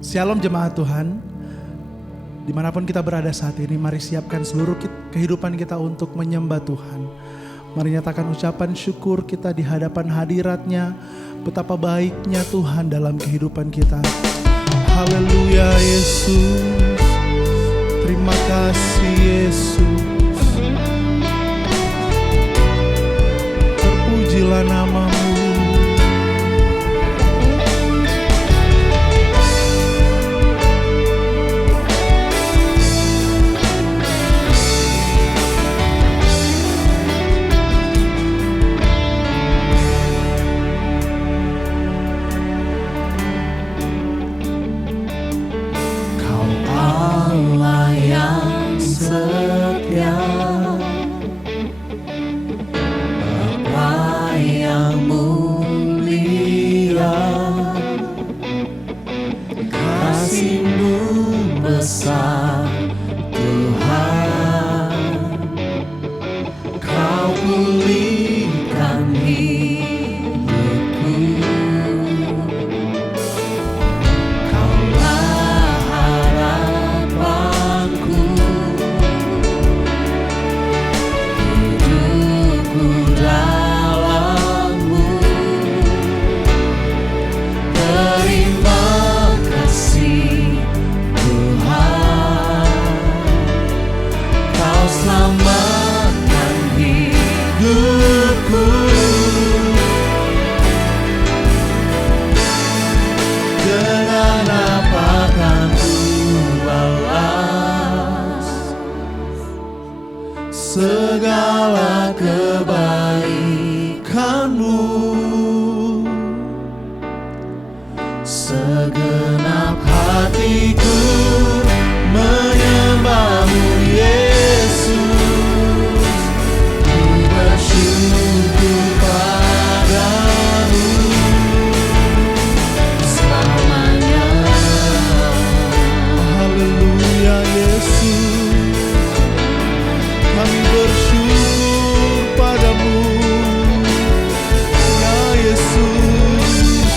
Shalom jemaat Tuhan, dimanapun kita berada saat ini, mari siapkan seluruh kehidupan kita untuk menyembah Tuhan. Mari nyatakan ucapan syukur kita di hadapan hadirat-Nya, betapa baiknya Tuhan dalam kehidupan kita. Haleluya Yesus, terima kasih Yesus, terpujilah nama-Mu. Segala kebaikan-Mu, segenap hatiku menyembah-Mu Yesus, ku bersyukur padamu selamanya. Haleluya Yesus, kami bersyukur padamu, ya Yesus.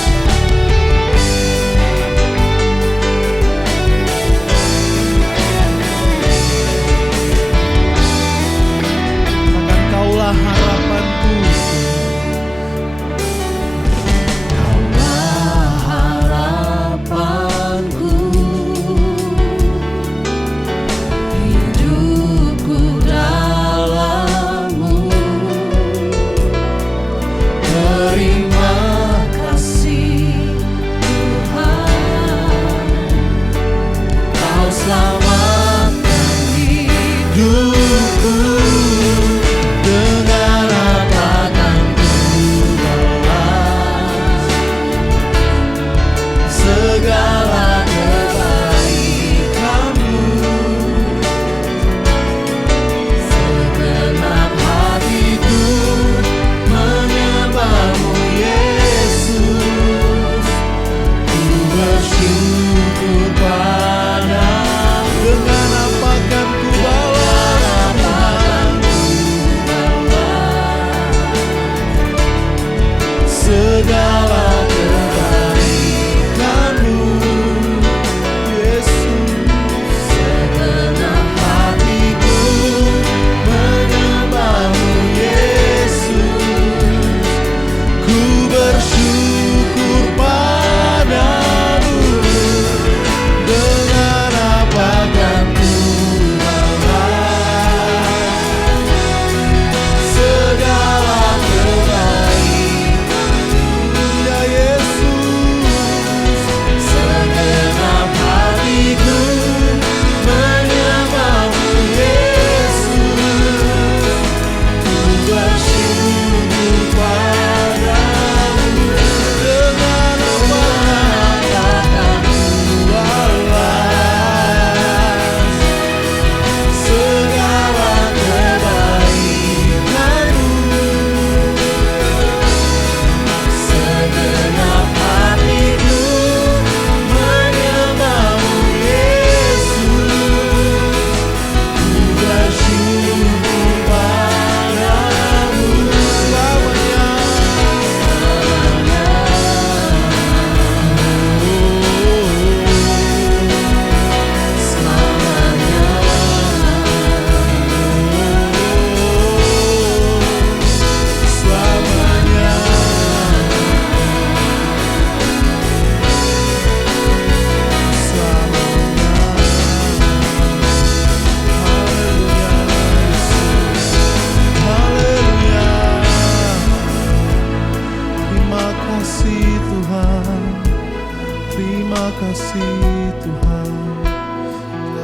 Terima kasih Tuhan.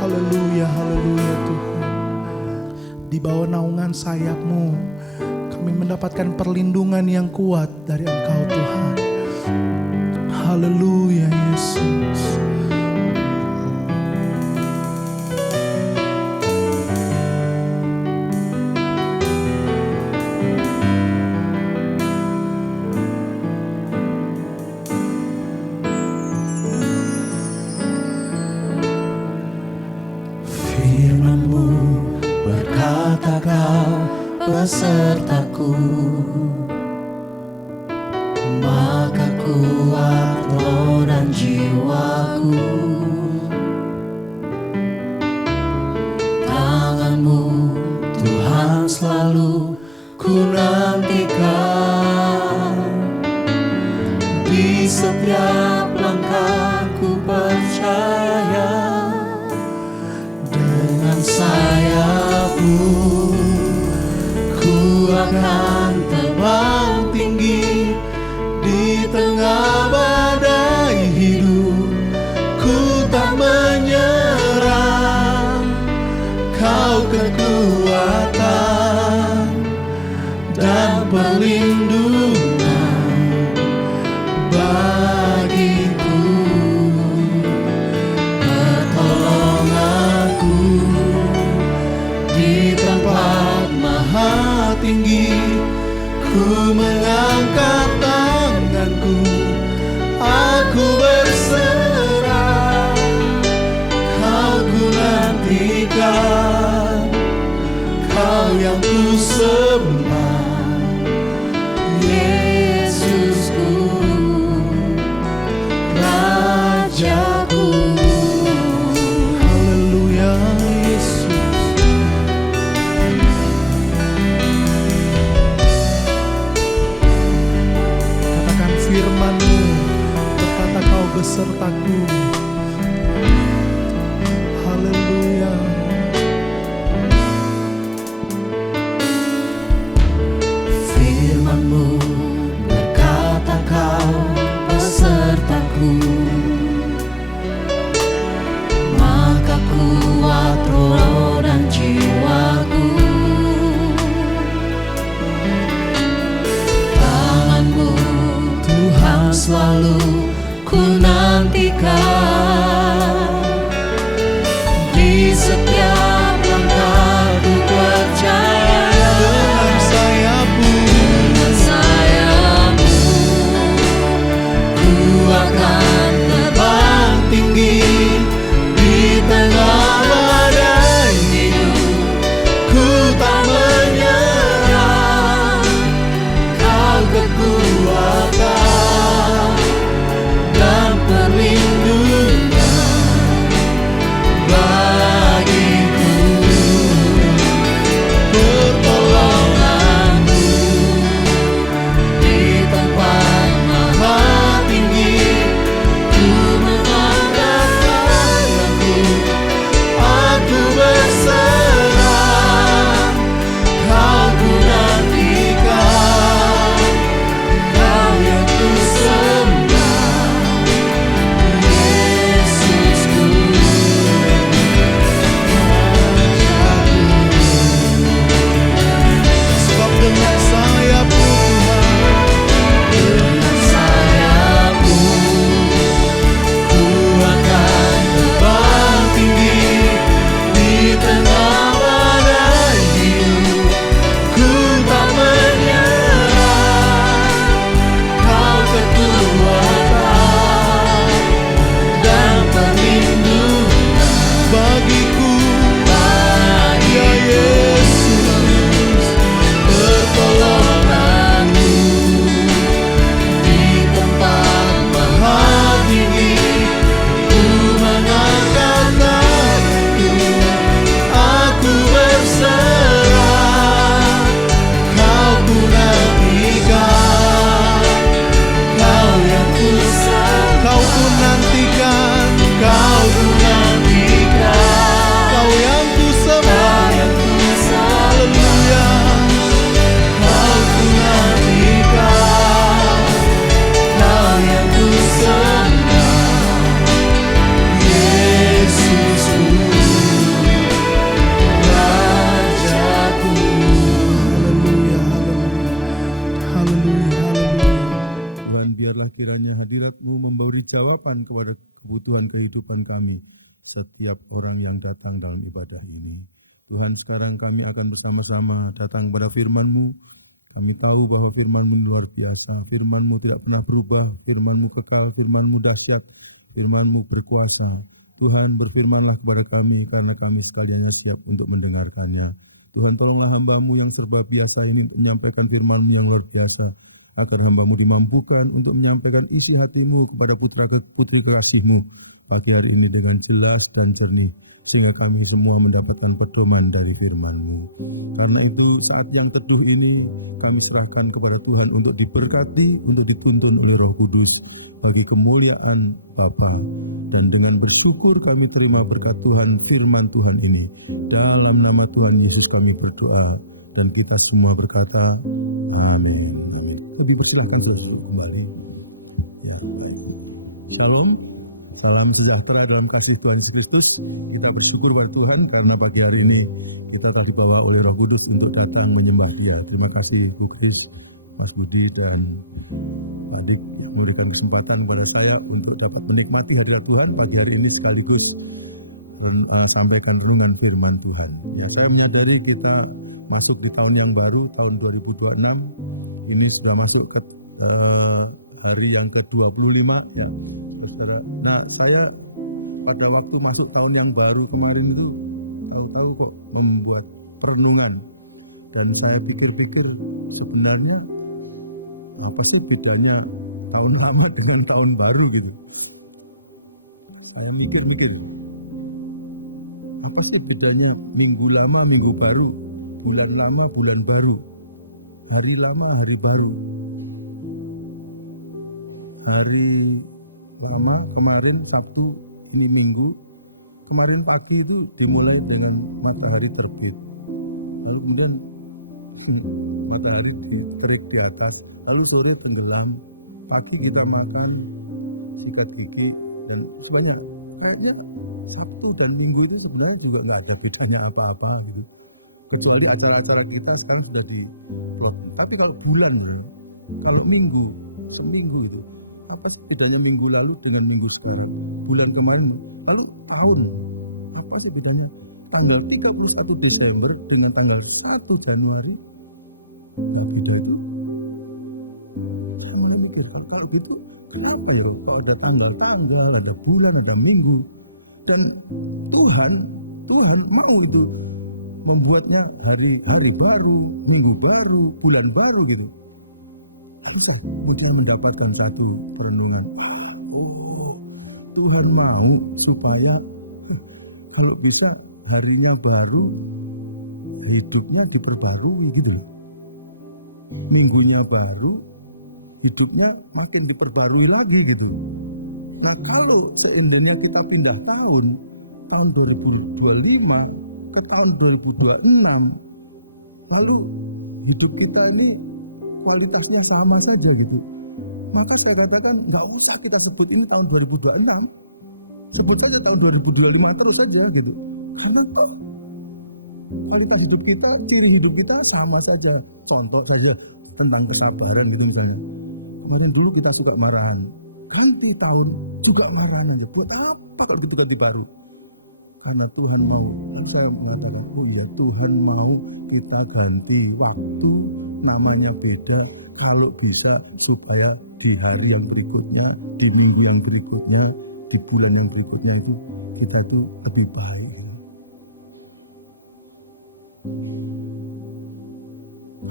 Haleluya, haleluya Tuhan. Di bawah naungan sayap-Mu kami mendapatkan perlindungan yang kuat dari Engkau Tuhan. Haleluya Yesus. Firman-Mu berkata Kau besertaku, maka kuat roh dan jiwaku. Tangan-Mu Tuhan selalu ku nantikan, di setiap langkahku percaya. Dengan sayap-Mu ku akan terbang tinggi di tengah badai hidup. Ku tak menyerah, Kau kekuatan dan perlindungan bagiku. Pertolonganku di tempat maha tinggi. Ku mengangkat tanganku, aku berserah. Kau ku nantikan, Kau yang ku sembah, Yesusku, Rajaku. Haleluya Yesus. Katakan firman-Mu berkata Kau besertaku. Haleluya. Firman-Mu berkata Kau besertaku, maka kuat roh dan jiwaku. Tangan-Mu Tuhan selalu ku nantikan, di setiap langkahku percaya. Dengan sayap-Mu, Dengan sayap-Mu ku akan terbang tinggi di tengah badai hidup. Ku tak menyerah, Kau kekuatan dan perlindungan urapan kepada kebutuhan kehidupan kami, setiap orang yang datang dalam ibadah ini. Tuhan, sekarang kami akan bersama-sama datang kepada firman-Mu. Kami tahu bahwa firman-Mu luar biasa, firman-Mu tidak pernah berubah, firman-Mu kekal, firman-Mu dahsyat, firman-Mu berkuasa. Tuhan, berfirmanlah kepada kami, karena kami sekaliannya siap untuk mendengarkannya. Tuhan, tolonglah hamba-Mu yang serba biasa ini menyampaikan firman-Mu yang luar biasa, agar hamba-Mu dimampukan untuk menyampaikan isi hati-Mu kepada putra-putri kekasih-Mu pagi hari ini dengan jelas dan jernih, sehingga kami semua mendapatkan pedoman dari firman-Mu. Karena itu saat yang teduh ini kami serahkan kepada Tuhan untuk diberkati, untuk dituntun oleh Roh Kudus bagi kemuliaan Bapa. Dan dengan bersyukur kami terima berkat Tuhan, firman Tuhan ini. Dalam nama Tuhan Yesus kami berdoa, dan kita semua berkata amin. Lebih persilahkan saudara kembali. Ya, Shalom. Salam sejahtera dalam kasih Tuhan Yesus Kristus. Kita bersyukur pada Tuhan karena pagi hari ini kita telah dibawa oleh Roh Kudus untuk datang menyembah Dia. Terima kasih Bu Kris, Mas Budi dan Pak Dik memberikan kesempatan kepada saya untuk dapat menikmati hadirat Tuhan pagi hari ini sekaligus sampaikan renungan firman Tuhan. Ya, saya menyadari kita masuk di tahun yang baru, tahun 2026. Ini sudah masuk ke hari yang ke-25 ya. Nah, saya pada waktu masuk tahun yang baru kemarin itu tahu-tahu kok membuat perenungan, dan saya pikir-pikir sebenarnya apa sih bedanya tahun lama dengan tahun baru gitu. Saya mikir-mikir, apa sih bedanya minggu lama, minggu baru, bulan lama, bulan baru, hari lama, hari baru. Hari lama kemarin Sabtu, ini Minggu. Kemarin pagi itu dimulai dengan matahari terbit, lalu kemudian matahari terik di atas, lalu sore tenggelam, pagi kita makan, sikat gigi dan sebanyak. Kayaknya Sabtu dan Minggu itu sebenarnya juga nggak ada bedanya apa-apa gitu. Kecuali acara-acara kita sekarang sudah di plot. Tapi kalau bulan, kalau minggu, seminggu itu, apa sih bedanya minggu lalu dengan minggu sekarang? Bulan kemarin, lalu tahun, apa sih bedanya? Tanggal 31 Desember dengan tanggal 1 Januari, nah beda itu. Saya mulai mikir, kalau gitu, kenapa ya? Kalau ada tanggal, ada bulan, ada minggu, dan Tuhan mau itu membuatnya hari baru, minggu baru, bulan baru gitu. Lalu saya kemudian mendapatkan satu perenungan. Oh, Tuhan mau supaya kalau bisa harinya baru, hidupnya diperbarui gitu. Minggunya baru, hidupnya makin diperbarui lagi gitu. Nah, kalau seandainya kita pindah tahun 2025 ke tahun 2026, lalu hidup kita ini kualitasnya sama saja gitu, maka saya katakan nggak usah kita sebut ini tahun 2026, sebut saja tahun 2025 terus saja gitu, karena kualitas hidup kita, ciri hidup kita sama saja. Contoh saja tentang kesabaran gitu misalnya, kemarin dulu kita suka marahan, ganti tahun juga marahan, buat apa kalau gitu ganti baru? Karena Tuhan mau, dan saya mengatakan, oh iya Tuhan mau kita ganti waktu, namanya beda, kalau bisa supaya di hari yang berikutnya, di minggu yang berikutnya, di bulan yang berikutnya itu kita itu lebih baik.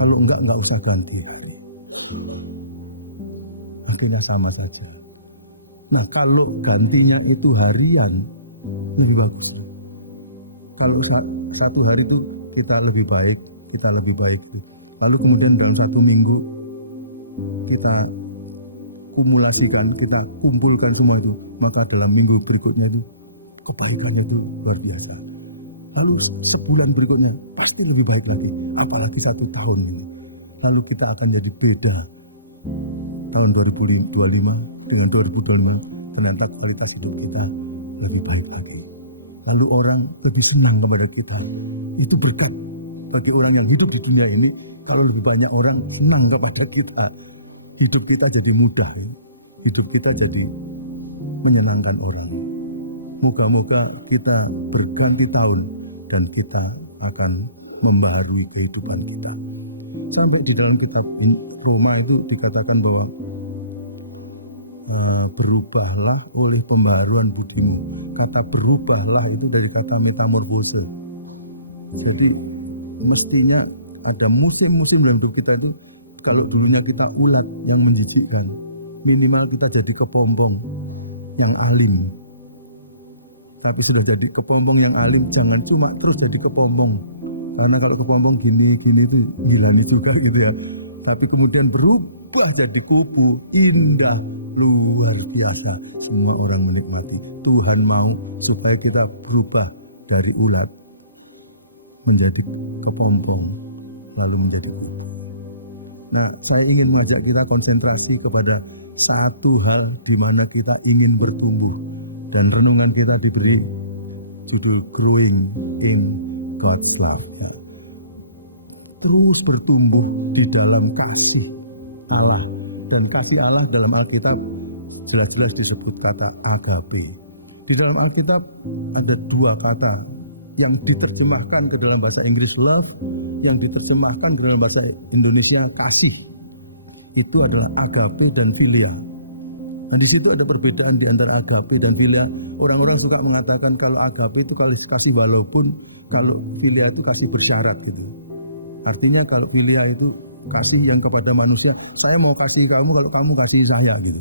Kalau enggak usah ganti, artinya sama saja. Nah, kalau gantinya itu harian, lebih bagus. Kalau satu hari itu kita lebih baik. Lalu kemudian dalam satu minggu kita kumulasikan, kita kumpulkan semua itu, maka dalam minggu berikutnya itu kebaikannya itu luar biasa. Lalu sebulan berikutnya pasti lebih baik lagi, apalagi 1 tahun. Lalu kita akan jadi beda. Tahun 2025 dengan 2025 ternyata kualitas hidup kita lebih baik lagi. Lalu orang lebih senang kepada kita. Itu berkat bagi orang yang hidup di dunia ini. Kalau lebih banyak orang senang kepada kita, hidup kita jadi mudah, hidup kita jadi menyenangkan orang. Moga-moga kita berganti tahun dan kita akan membaharui kehidupan kita. Sampai di dalam kitab Roma itu dikatakan bahwa berubahlah oleh pembaharuan budimu. Kata berubahlah itu dari kata metamorfose. Jadi mestinya ada musim-musim dalam hidup kita itu. Kalau dulunya kita ulat yang menjijikkan, minimal kita jadi kepompong yang alim. Tapi sudah jadi kepompong yang alim, jangan cuma terus jadi kepompong. Karena kalau kepompong gini itu gilani juga gitu ya. Tapi kemudian berubah jadi kupu, indah, luar biasa. Semua orang menikmati. Tuhan mau supaya kita berubah dari ulat menjadi kepompong, lalu menjadi kupu. Nah, saya ingin mengajak kita konsentrasi kepada satu hal di mana kita ingin bertumbuh. Dan renungan kita diberi judul Growing in God's Love. Terus bertumbuh di dalam kasih Allah. Dan kasih Allah dalam Alkitab jelas-jelas disebut kata agape. Di dalam Alkitab ada dua kata yang diterjemahkan ke dalam bahasa Inggris love, yang diterjemahkan ke dalam bahasa Indonesia kasih. Itu adalah agape dan philia. Nah, di situ ada perbedaan di antara agape dan philia. Orang-orang suka mengatakan kalau agape itu kasih walaupun, kalau philia itu kasih bersyarat gitu. Artinya kalau philia itu kasih yang kepada manusia, saya mau kasih kamu kalau kamu kasih saya gitu.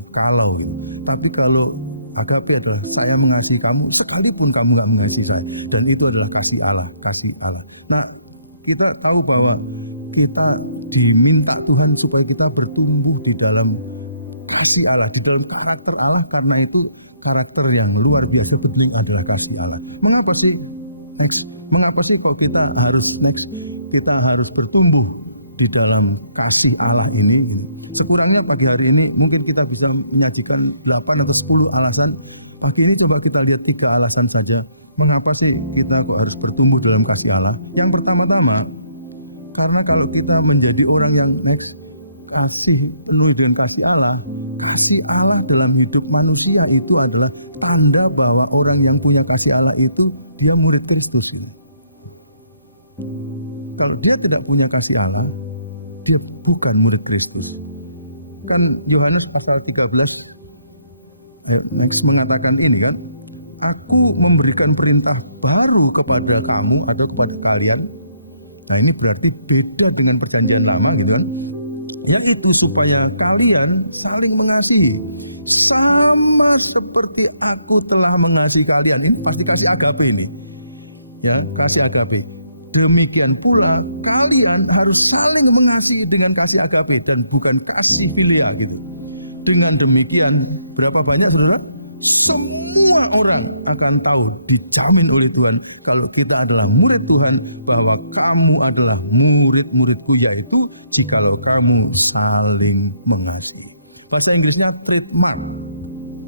Tapi kalau agape adalah saya mengasihi kamu sekalipun kamu nggak mengasihi saya, dan itu adalah kasih Allah. Nah, kita tahu bahwa kita diminta Tuhan supaya kita bertumbuh di dalam kasih Allah, di dalam karakter Allah, karena itu karakter yang luar biasa penting adalah kasih Allah. Mengapa sih kalau kita harus bertumbuh di dalam kasih Allah ini? Sekurangnya pagi hari ini mungkin kita bisa menyajikan 8 atau 10 alasan. Pagi ini coba kita lihat 3 alasan saja. Mengapa sih kita kok harus bertumbuh dalam kasih Allah? Yang pertama-tama, karena kalau kita menjadi orang yang kasih penuh dengan kasih Allah dalam hidup manusia itu adalah tanda bahwa orang yang punya kasih Allah itu dia murid Kristus. Kalau dia tidak punya kasih Allah, dia bukan murid Kristus. Kan Yohanes pasal 13 mengatakan ini kan, aku memberikan perintah baru kepada kamu atau kepada kalian. Nah, ini berarti beda dengan perjanjian lama gitu kan. Yaitu supaya kalian saling mengasihi sama seperti aku telah mengasihi kalian. Ini pasti kasih agape ini. Ya, kasih agape. Demikian pula kalian harus saling mengasihi dengan kasih agape dan bukan kasih philia gitu. Dengan demikian berapa banyak saudara? Semua orang akan tahu, dijamin oleh Tuhan, kalau kita adalah murid Tuhan, bahwa kamu adalah murid-muridku, yaitu jikalau kamu saling mengasihi. Bahasa Inggrisnya trademark.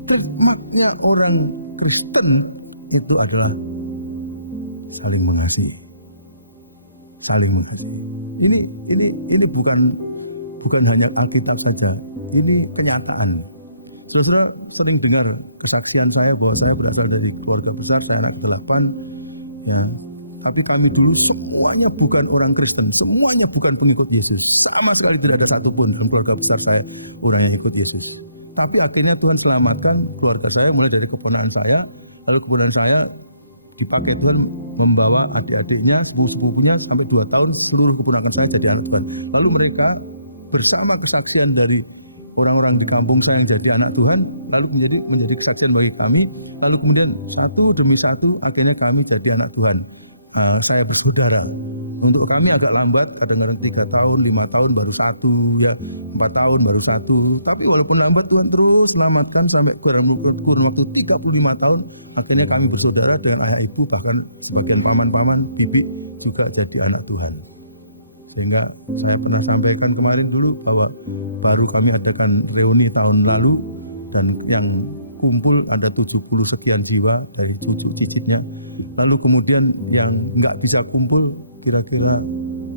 Trademarknya orang Kristen itu adalah saling mengasihi. Saling mengasihi. Ini bukan hanya Alkitab saja, ini kenyataan. Saudara sering dengar kesaksian saya bahwa saya berasal dari keluarga besar, saya anak ke-8, ya. Tapi kami dulu semuanya bukan orang Kristen, semuanya bukan pengikut Yesus. Sama sekali tidak ada satupun dalam keluarga besar saya orang yang ikut Yesus. Tapi akhirnya Tuhan selamatkan keluarga saya, mulai dari keponakan saya, lalu keponakan saya dipakai Tuhan membawa adik-adiknya, sepupu-sepupunya, sampai 2 tahun seluruh keponakan saya jadi anak Tuhan. Lalu mereka bersama kesaksian dari orang-orang di kampung saya yang jadi anak Tuhan, lalu menjadi kesaksian bagi kami, lalu kemudian satu demi satu akhirnya kami jadi anak Tuhan. Saya bersaudara. Untuk kami agak lambat, kadang-kadang 3 tahun, 5 tahun baru 1, ya 4 tahun baru 1. Tapi walaupun lambat, Tuhan terus selamatkan sampai kurun waktu 35 tahun, akhirnya kami bersaudara dengan anak ibu, bahkan sebagian paman-paman, bibi juga jadi anak Tuhan. Sehingga saya pernah sampaikan kemarin dulu bahwa baru kami adakan reuni tahun lalu, dan yang kumpul ada 70 sekian jiwa dari 7 cicitnya. Lalu kemudian yang nggak bisa kumpul kira-kira,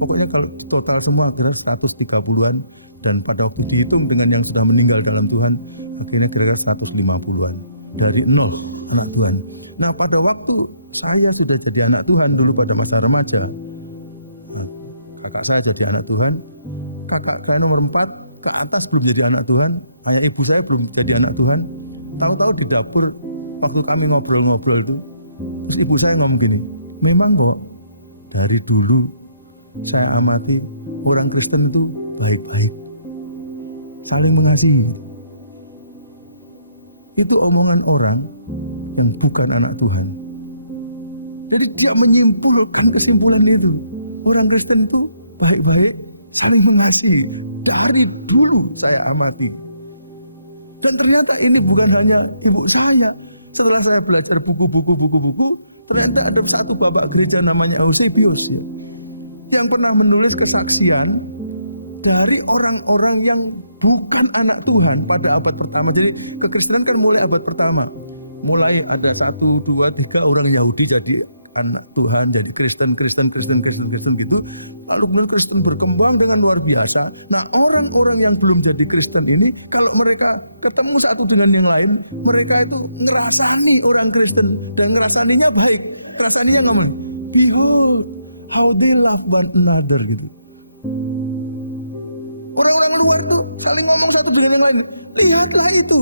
pokoknya kalau total semua kira 130-an, dan pada waktu dihitung dengan yang sudah meninggal dalam Tuhan akhirnya kira-kira 150-an. dari nol anak Tuhan. Nah pada waktu saya sudah jadi anak Tuhan dulu pada masa remaja, nah, kakak saya jadi anak Tuhan, kakak saya nomor 4 ke atas belum jadi anak Tuhan, ayah ibu saya belum jadi anak Tuhan. Tahu-tahu di dapur waktu kami ngobrol-ngobrol itu, ibu saya ngomong gini, memang kok dari dulu saya amati orang Kristen itu baik-baik, saling mengasihi. Itu omongan orang yang bukan anak Tuhan. Jadi dia menyimpulkan kesimpulan itu. Orang Kristen itu baik-baik, saling mengasihi. Dari dulu saya amati. Dan ternyata ini bukan hanya ibu saya. Setelah saya belajar buku-buku, ternyata ada satu bapak gereja namanya Eusebius yang pernah menulis kesaksian dari orang-orang yang bukan anak Tuhan pada abad pertama. Jadi kekristenan kan mulai abad pertama. Mulai ada 1, 2, 3 orang Yahudi jadi anak Tuhan, jadi Kristen gitu. Lalu kemudian Kristen berkembang dengan luar biasa. Nah orang-orang yang belum jadi Kristen ini, kalau mereka ketemu satu dengan yang lain, mereka itu ngerasani orang Kristen. Dan ngerasaninya baik. Ngerasaninya ngomong, behold, how they love one another gitu. Orang-orang luar itu saling ngomong satu dengan yang lain. Lihatlah itu,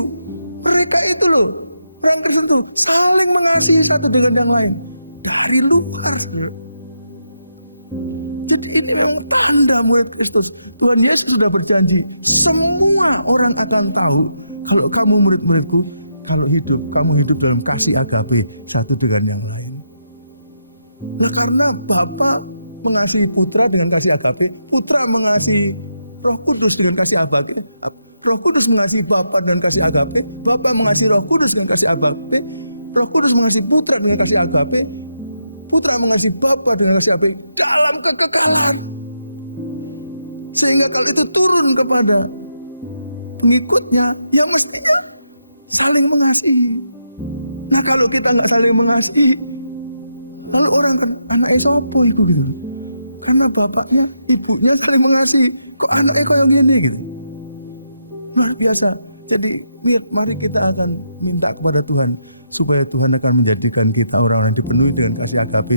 mereka itu loh, orang Kristen itu saling mengasihi satu dengan yang lain. Dari Lukas loh. Jadi itu tanda murid Kristus. Tuhan Yesus sudah berjanji, semua orang akan tahu kalau kamu murid-muridku, kalau hidup, kamu hidup dalam kasih agape satu dengan yang lain. Ya karena Bapa mengasihi Putra dengan kasih agape, Putra mengasihi Roh Kudus dengan kasih agape, Roh Kudus mengasihi Bapa dengan kasih agape, Bapa mengasihi Roh Kudus dengan kasih agape, Roh Kudus mengasihi Putra dengan kasih agape, Putra mengasihi Bapa dengan kasih agape dalam kekekalan. Sehingga kalau itu turun kepada pengikutnya yang mestinya saling mengasihi. Nah kalau kita nggak saling mengasihi, kalau orang anaknya apapun itu gitu, karena bapaknya, ibunya saling mengasihi, kok anaknya kayak gini gitu. Nah biasa. Jadi mari kita akan minta kepada Tuhan supaya Tuhan akan menjadikan kita orang yang dipenuhi dengan kasih agape,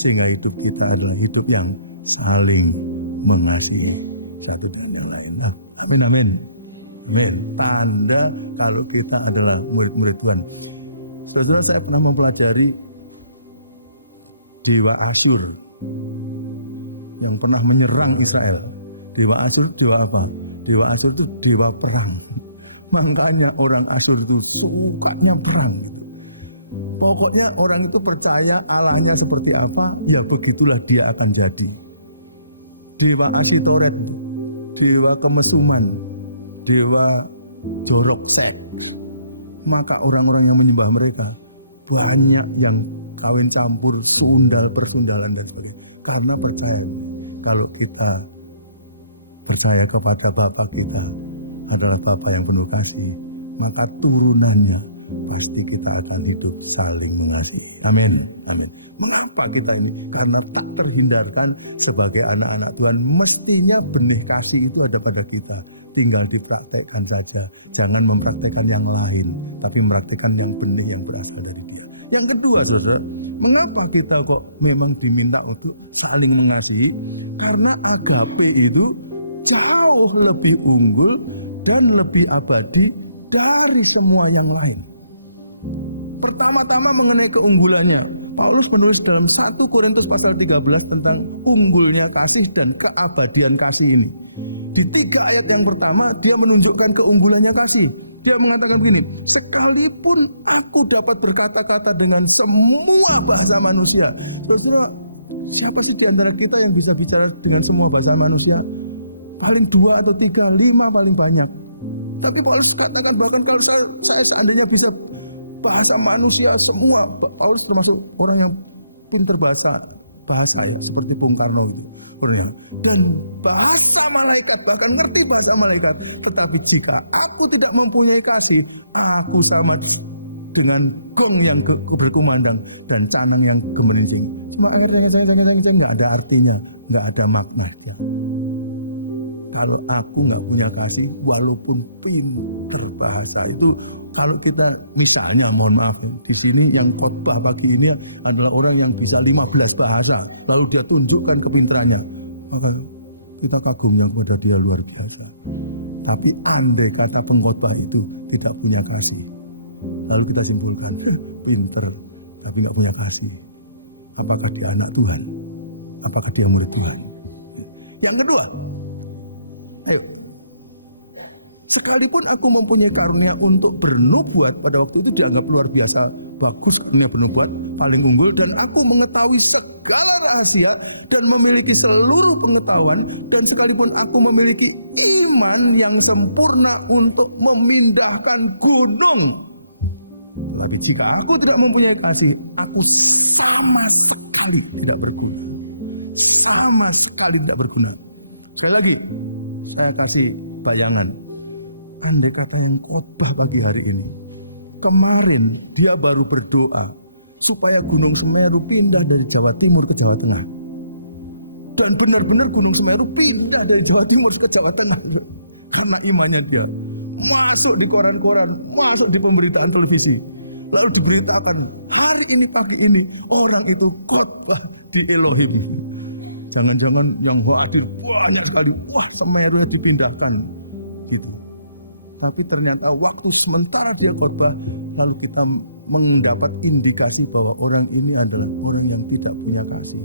sehingga hidup kita adalah hidup yang saling mengasihi satu dengan yang lain. Nah, amin amin. Tanda kalau kita adalah murid-murid Tuhan. Saudara, saya pernah mempelajari dewa Asyur yang pernah menyerang Israel. Dewa Asyur dewa apa? Dewa Asyur itu dewa perang. Makanya orang Asyur itu sukanya perang. Pokoknya orang itu percaya Allahnya seperti apa, ya begitulah dia akan jadi. Dewa Asitoret, dewa kemesuman, dewa jorok seks. Maka orang-orang yang menyembah mereka banyak yang kawin campur, sundal persundalan dan sebagainya. Karena percaya kalau kita percaya kepada Bapa kita adalah Bapa yang penuh kasih, maka turunannya pasti kita akan hidup saling mengasihi. Amin. Amin. Mengapa kita ini? Karena tak terhindarkan sebagai anak-anak Tuhan, mestinya benih kasih itu ada pada kita. Tinggal dipraktekkan saja. Jangan mempraktekkan yang lain, tapi mempraktekkan yang benih yang berasal dari Dia. Yang kedua, saudara, mengapa kita kok memang diminta untuk saling mengasihi? Karena agape itu jauh lebih unggul dan lebih abadi dari semua yang lain. Pertama-tama mengenai keunggulannya, Paulus menulis dalam 1 Korintus pasal 13 tentang unggulnya kasih dan keabadian kasih ini. Di 3 ayat yang pertama, dia menunjukkan keunggulannya kasih. Dia mengatakan begini, sekalipun aku dapat berkata-kata dengan semua bahasa manusia. Saudara, siapa sih di antara kita yang bisa bicara dengan semua bahasa manusia? Paling 2 atau 3, 5 paling banyak. Tapi Paulus katakan bahkan kalau saya seandainya bisa bahasa manusia semua, Paulus termasuk orang yang pintar bahasa ya, seperti Bung Karno. Dan bahasa malaikat, bahkan ngerti bahasa malaikat. Tetapi jika aku tidak mempunyai kasih, aku sama dengan gong yang berkumandang dan canang yang gemericing. Cuma nggak ada artinya, nggak ada makna. Kalau aku nggak punya kasih, walaupun pintar bahasa itu Kalau kita misalnya, mohon maaf, di sini yang khotbah pagi ini adalah orang yang bisa 15 bahasa, lalu dia tunjukkan kepintarannya, maka kita kagumnya kepada dia luar biasa. Tapi andai kata pengkhotbah itu tidak punya kasih, lalu kita simpulkan, pinter, tapi tidak punya kasih. Apakah dia anak Tuhan? Apakah dia murid Tuhan? Yang kedua, sekalipun aku mempunyai karunia untuk bernubuat, pada waktu itu dianggap luar biasa bagus, ini bernubuat paling unggul, dan aku mengetahui segala rahasia dan memiliki seluruh pengetahuan, dan sekalipun aku memiliki iman yang sempurna untuk memindahkan gunung, tapi jika aku tidak mempunyai kasih, aku sama sekali tidak berguna. Sama sekali tidak berguna. Sekali lagi, saya kasih bayangan. Andai kata yang khotbah pagi hari ini, kemarin dia baru berdoa supaya Gunung Semeru pindah dari Jawa Timur ke Jawa Tengah. Dan benar-benar Gunung Semeru pindah dari Jawa Timur ke Jawa Tengah. Karena imannya dia. Masuk di koran-koran, masuk di pemberitaan televisi. Lalu diberitakan, hari ini, pagi ini, orang itu khotbah di Elohim. Jangan-jangan yang hadir banyak sekali, wah Semeru dipindahkan. Gitu. Tapi ternyata waktu sementara dia khotbah, lalu kita mendapat indikasi bahwa orang ini adalah orang yang tidak punya kasih.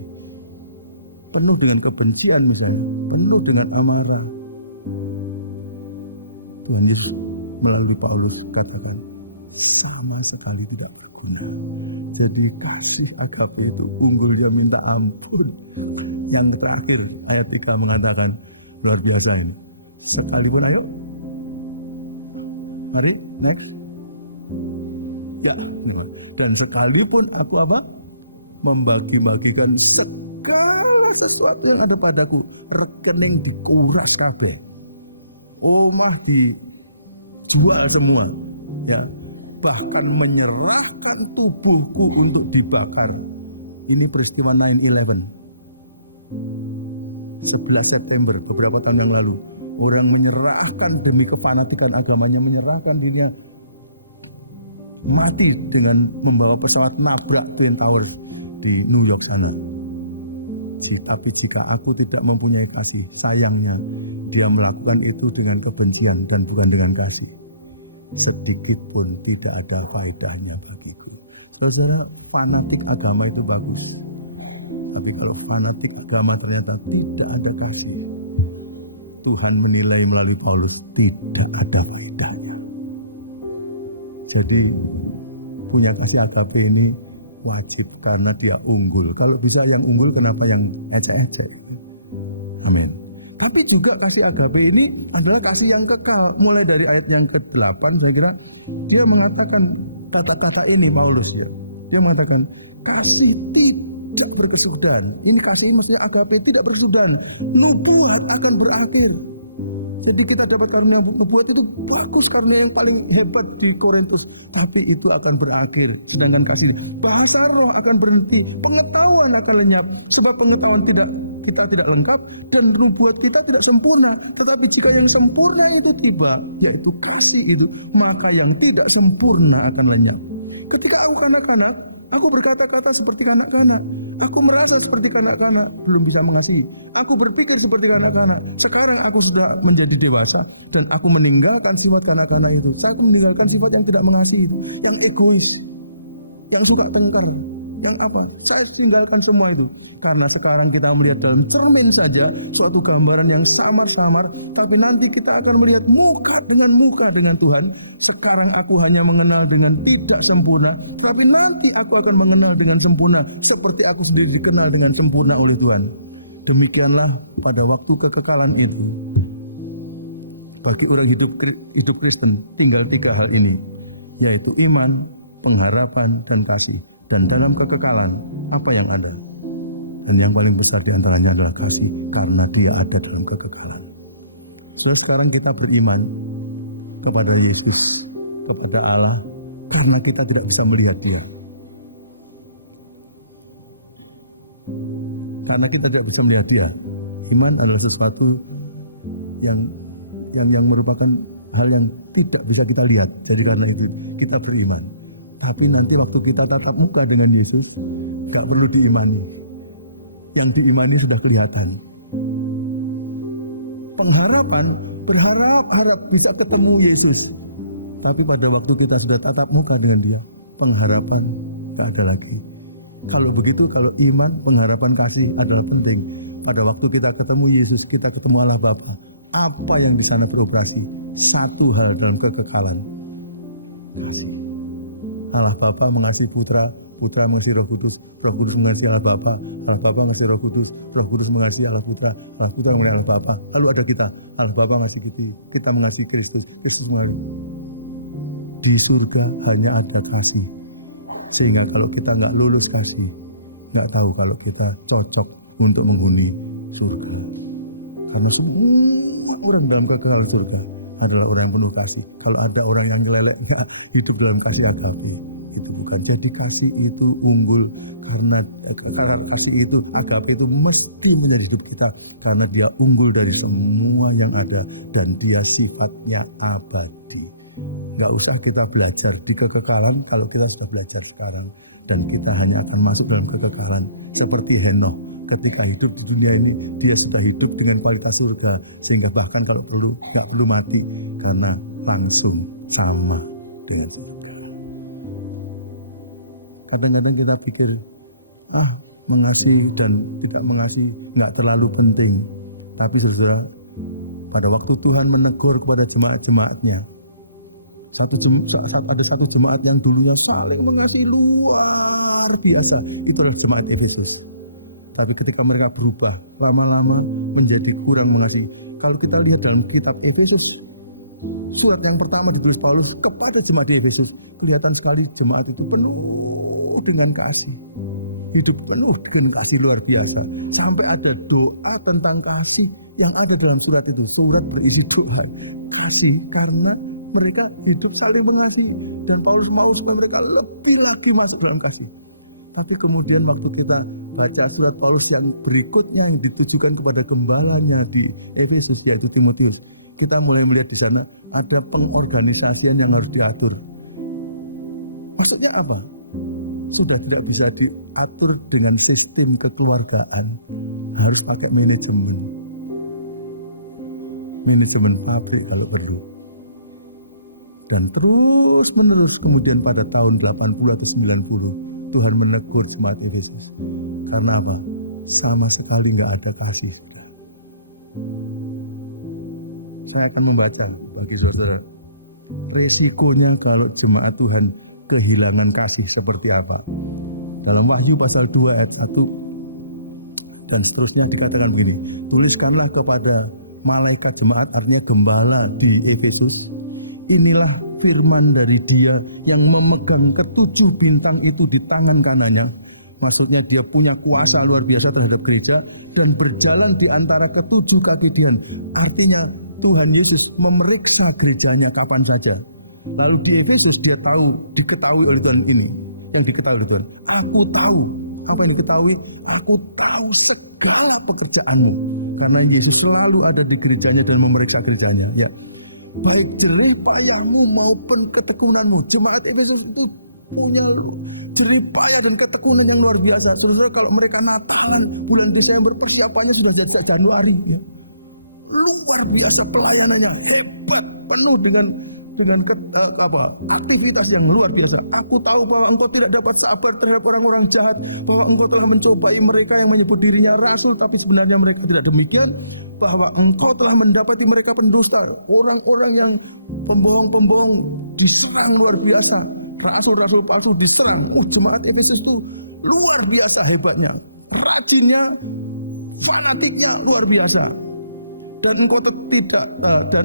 Penuh dengan kebencian misalnya, penuh dengan amarah. Tuhan Yesus melalui Paulus katakan, sama sekali tidak berguna. Jadi kasih agape itu unggul, dia minta ampun. Yang terakhir, ayat 3 mengatakan, luar biasa. Sekalipun, ayo. Mari, next. Ya, dan sekalipun aku apa? Membagi-bagikan segala sesuatu yang ada padaku, rekening dikuras kabeh. Omah dijual semua. Ya, bahkan menyerahkan tubuhku untuk dibakar. Ini peristiwa 9/11. 11 September, beberapa tahun yang lalu. Orang menyerahkan demi kefanatikan agamanya, menyerahkan dunia, mati dengan membawa pesawat nabrak Twin Towers di New York sana. Tapi jika aku tidak mempunyai kasih, sayangnya dia melakukan itu dengan kebencian dan bukan dengan kasih. Sedikit pun tidak ada faedahnya bagiku. Saudara, fanatik agama itu bagus. Tapi kalau fanatik agama ternyata tidak ada kasih, Tuhan menilai melalui Paulus tidak ada faedahnya. Jadi punya kasih agape ini wajib karena dia unggul. Kalau bisa yang unggul, kenapa yang ecek-ecek? Amin. Tapi juga kasih agape ini adalah kasih yang kekal. Mulai dari ayat yang ke-8 saya kira dia mengatakan kata-kata ini Paulus ya. Dia mengatakan kasih tidak berkesudahan. Ini kasih maksudnya agape tidak berkesudahan. Nubuat akan berakhir. Jadi kita dapat karunia nubuat itu bagus, karunia yang paling hebat di Korintus. Tapi itu akan berakhir. Sedangkan kasih bahasa roh akan berhenti. Pengetahuan akan lenyap. Sebab pengetahuan kita tidak lengkap dan nubuat kita tidak sempurna. Tetapi jika yang sempurna itu tiba, yaitu kasih itu, maka yang tidak sempurna akan lenyap. Ketika aku kanak-kanak, aku berkata-kata seperti kanak-kanak. Aku merasa seperti kanak-kanak, belum bisa mengasihi. Aku berpikir seperti kanak-kanak. Sekarang aku sudah menjadi dewasa dan aku meninggalkan sifat kanak-kanak itu. Saya meninggalkan sifat yang tidak mengasihi, yang egois, yang suka tengkar, yang apa. Saya tinggalkan semua itu. Karena sekarang kita melihat dalam cermin saja suatu gambaran yang samar-samar, tapi nanti kita akan melihat muka dengan Tuhan. Sekarang aku hanya mengenal dengan tidak sempurna, tapi nanti aku akan mengenal dengan sempurna, seperti aku sendiri dikenal dengan sempurna oleh Tuhan. Demikianlah pada waktu kekekalan itu. Bagi orang hidup Kristen tinggal 3 hal ini, yaitu iman, pengharapan, dan kasih. Dan dalam kekekalan, apa yang ada? Dan yang paling besar di antaranya adalah kasih, karena dia ada dalam kekekalan. So, sekarang kita beriman kepada Yesus, kepada Allah, karena kita tidak bisa melihat dia. Karena kita tidak bisa melihat dia. Iman adalah sesuatu yang merupakan hal yang tidak bisa kita lihat. Jadi karena itu kita beriman. Tapi nanti waktu kita tatap muka dengan Yesus, gak perlu diimani. Yang diimani sudah kelihatan. Pengharapan, berharap bisa ketemu Yesus. Tapi pada waktu kita sudah tatap muka dengan Dia, pengharapan tak ada lagi. Kalau begitu, kalau iman, pengharapan, kasih adalah penting. Pada waktu kita ketemu Yesus, kita ketemu Allah Bapa. Apa yang di sana beroperasi? Satu hal dalam kekekalan. Allah Bapa mengasihi Putra, Putra mengasihi Roh Kudus, Roh Kudus mengasihi Allah Bapa, Allah Bapa mengasihi Roh Kudus, Roh Kudus mengasihi Allah Putra, Allah Putra mengasihi Allah Bapa. Lalu ada kita, Allah Bapa mengasihi kita mengasihi Kristus, Kristus mengasihi. Di surga hanya ada kasih. Sehingga kalau kita nggak lulus kasih, nggak tahu kalau kita cocok untuk menghuni surga. Karena semua orang dalam kekal surga adalah orang yang penuh kasih. Kalau ada orang yang meleleh hidup dalam kasih agape, itu bukan. Jadi kasih itu unggul karena kasih itu agape itu mesti menjadi hidup kita karena dia unggul dari semua yang ada dan dia sifatnya abadi. Nggak usah kita belajar di kekekalan kalau kita sudah belajar sekarang dan kita hanya akan masuk dalam kekekalan seperti Henokh. Ketika hidup di dunia ini, dia sudah hidup dengan kualitas surga, sehingga bahkan kalau perlu, nggak perlu mati, karena langsung sama dengan surga. Kadang-kadang kita pikir, mengasihi dan tidak mengasihi nggak terlalu penting. Tapi saudara, pada waktu Tuhan menegur kepada jemaat-jemaatnya, ada satu jemaat yang dulunya saling mengasihi luar biasa, itu adalah jemaat Efesus. Tapi ketika mereka berubah, lama-lama menjadi kurang mengasihi. Kalau kita lihat dalam kitab Efesus, surat yang pertama ditulis Paulus kepada jemaat Efesus, kelihatan sekali jemaat itu penuh dengan kasih. Hidup penuh dengan kasih luar biasa. Sampai ada doa tentang kasih yang ada dalam surat itu. Surat berisi doa kasih karena mereka hidup saling mengasihi. Dan Paulus mau supaya mereka lebih lagi masuk dalam kasih. Tapi kemudian waktu kita baca surat Paulus yang berikutnya yang ditujukan kepada gembalanya di Efesus yaitu Timotius, kita mulai melihat di sana ada pengorganisasian yang harus diatur. Maksudnya apa? Sudah tidak bisa diatur dengan sistem kekeluargaan, harus pakai manajemen pabrik kalau perlu. Dan terus menerus kemudian pada tahun 80 atau 90 Tuhan menegur jemaat Efesus. Karena apa? Sama sekali nggak ada kasih. Saya akan membaca bagi saudara. Resikonya kalau jemaat Tuhan kehilangan kasih seperti apa. Dalam Wahyu pasal 2 ayat 1 dan seterusnya dikatakan begini. Tuliskanlah kepada malaikat jemaat, artinya gembala di Efesus. Inilah firman dari Dia yang memegang ketujuh bintang itu di tangan kanannya. Maksudnya dia punya kuasa luar biasa terhadap gereja dan berjalan di antara ketujuh kaki Dia. Artinya Tuhan Yesus memeriksa gerejanya kapan saja. Lalu di Efesus dia diketahui oleh Tuhan ini. Yang diketahui oleh Tuhan. Aku tahu. Apa yang diketahui? Aku tahu segala pekerjaanmu. Karena Yesus selalu ada di gerejanya dan memeriksa gerejanya. Ya. Baik jerih payahmu maupun ketekunanmu. Jemaat Efesus itu punya jerih payah dan ketekunan yang luar biasa. Sebenarnya kalau mereka Natalan bulan Desember persiapannya sudah sejak Januari. Luar biasa pelayanannya hebat, penuh dengan aktivitas yang luar biasa. Aku tahu bahwa engkau tidak dapat sabar terhadap orang-orang jahat, bahwa engkau telah mencobai mereka yang menyebut dirinya rasul, tapi sebenarnya mereka tidak demikian. Bahwa engkau telah mendapati mereka pendusta, orang-orang yang pembohong-pembohong diserang luar biasa, rasul-rasul palsu diserang. Jemaat Efesus itu luar biasa hebatnya, rajinnya, fanatiknya luar biasa. Dan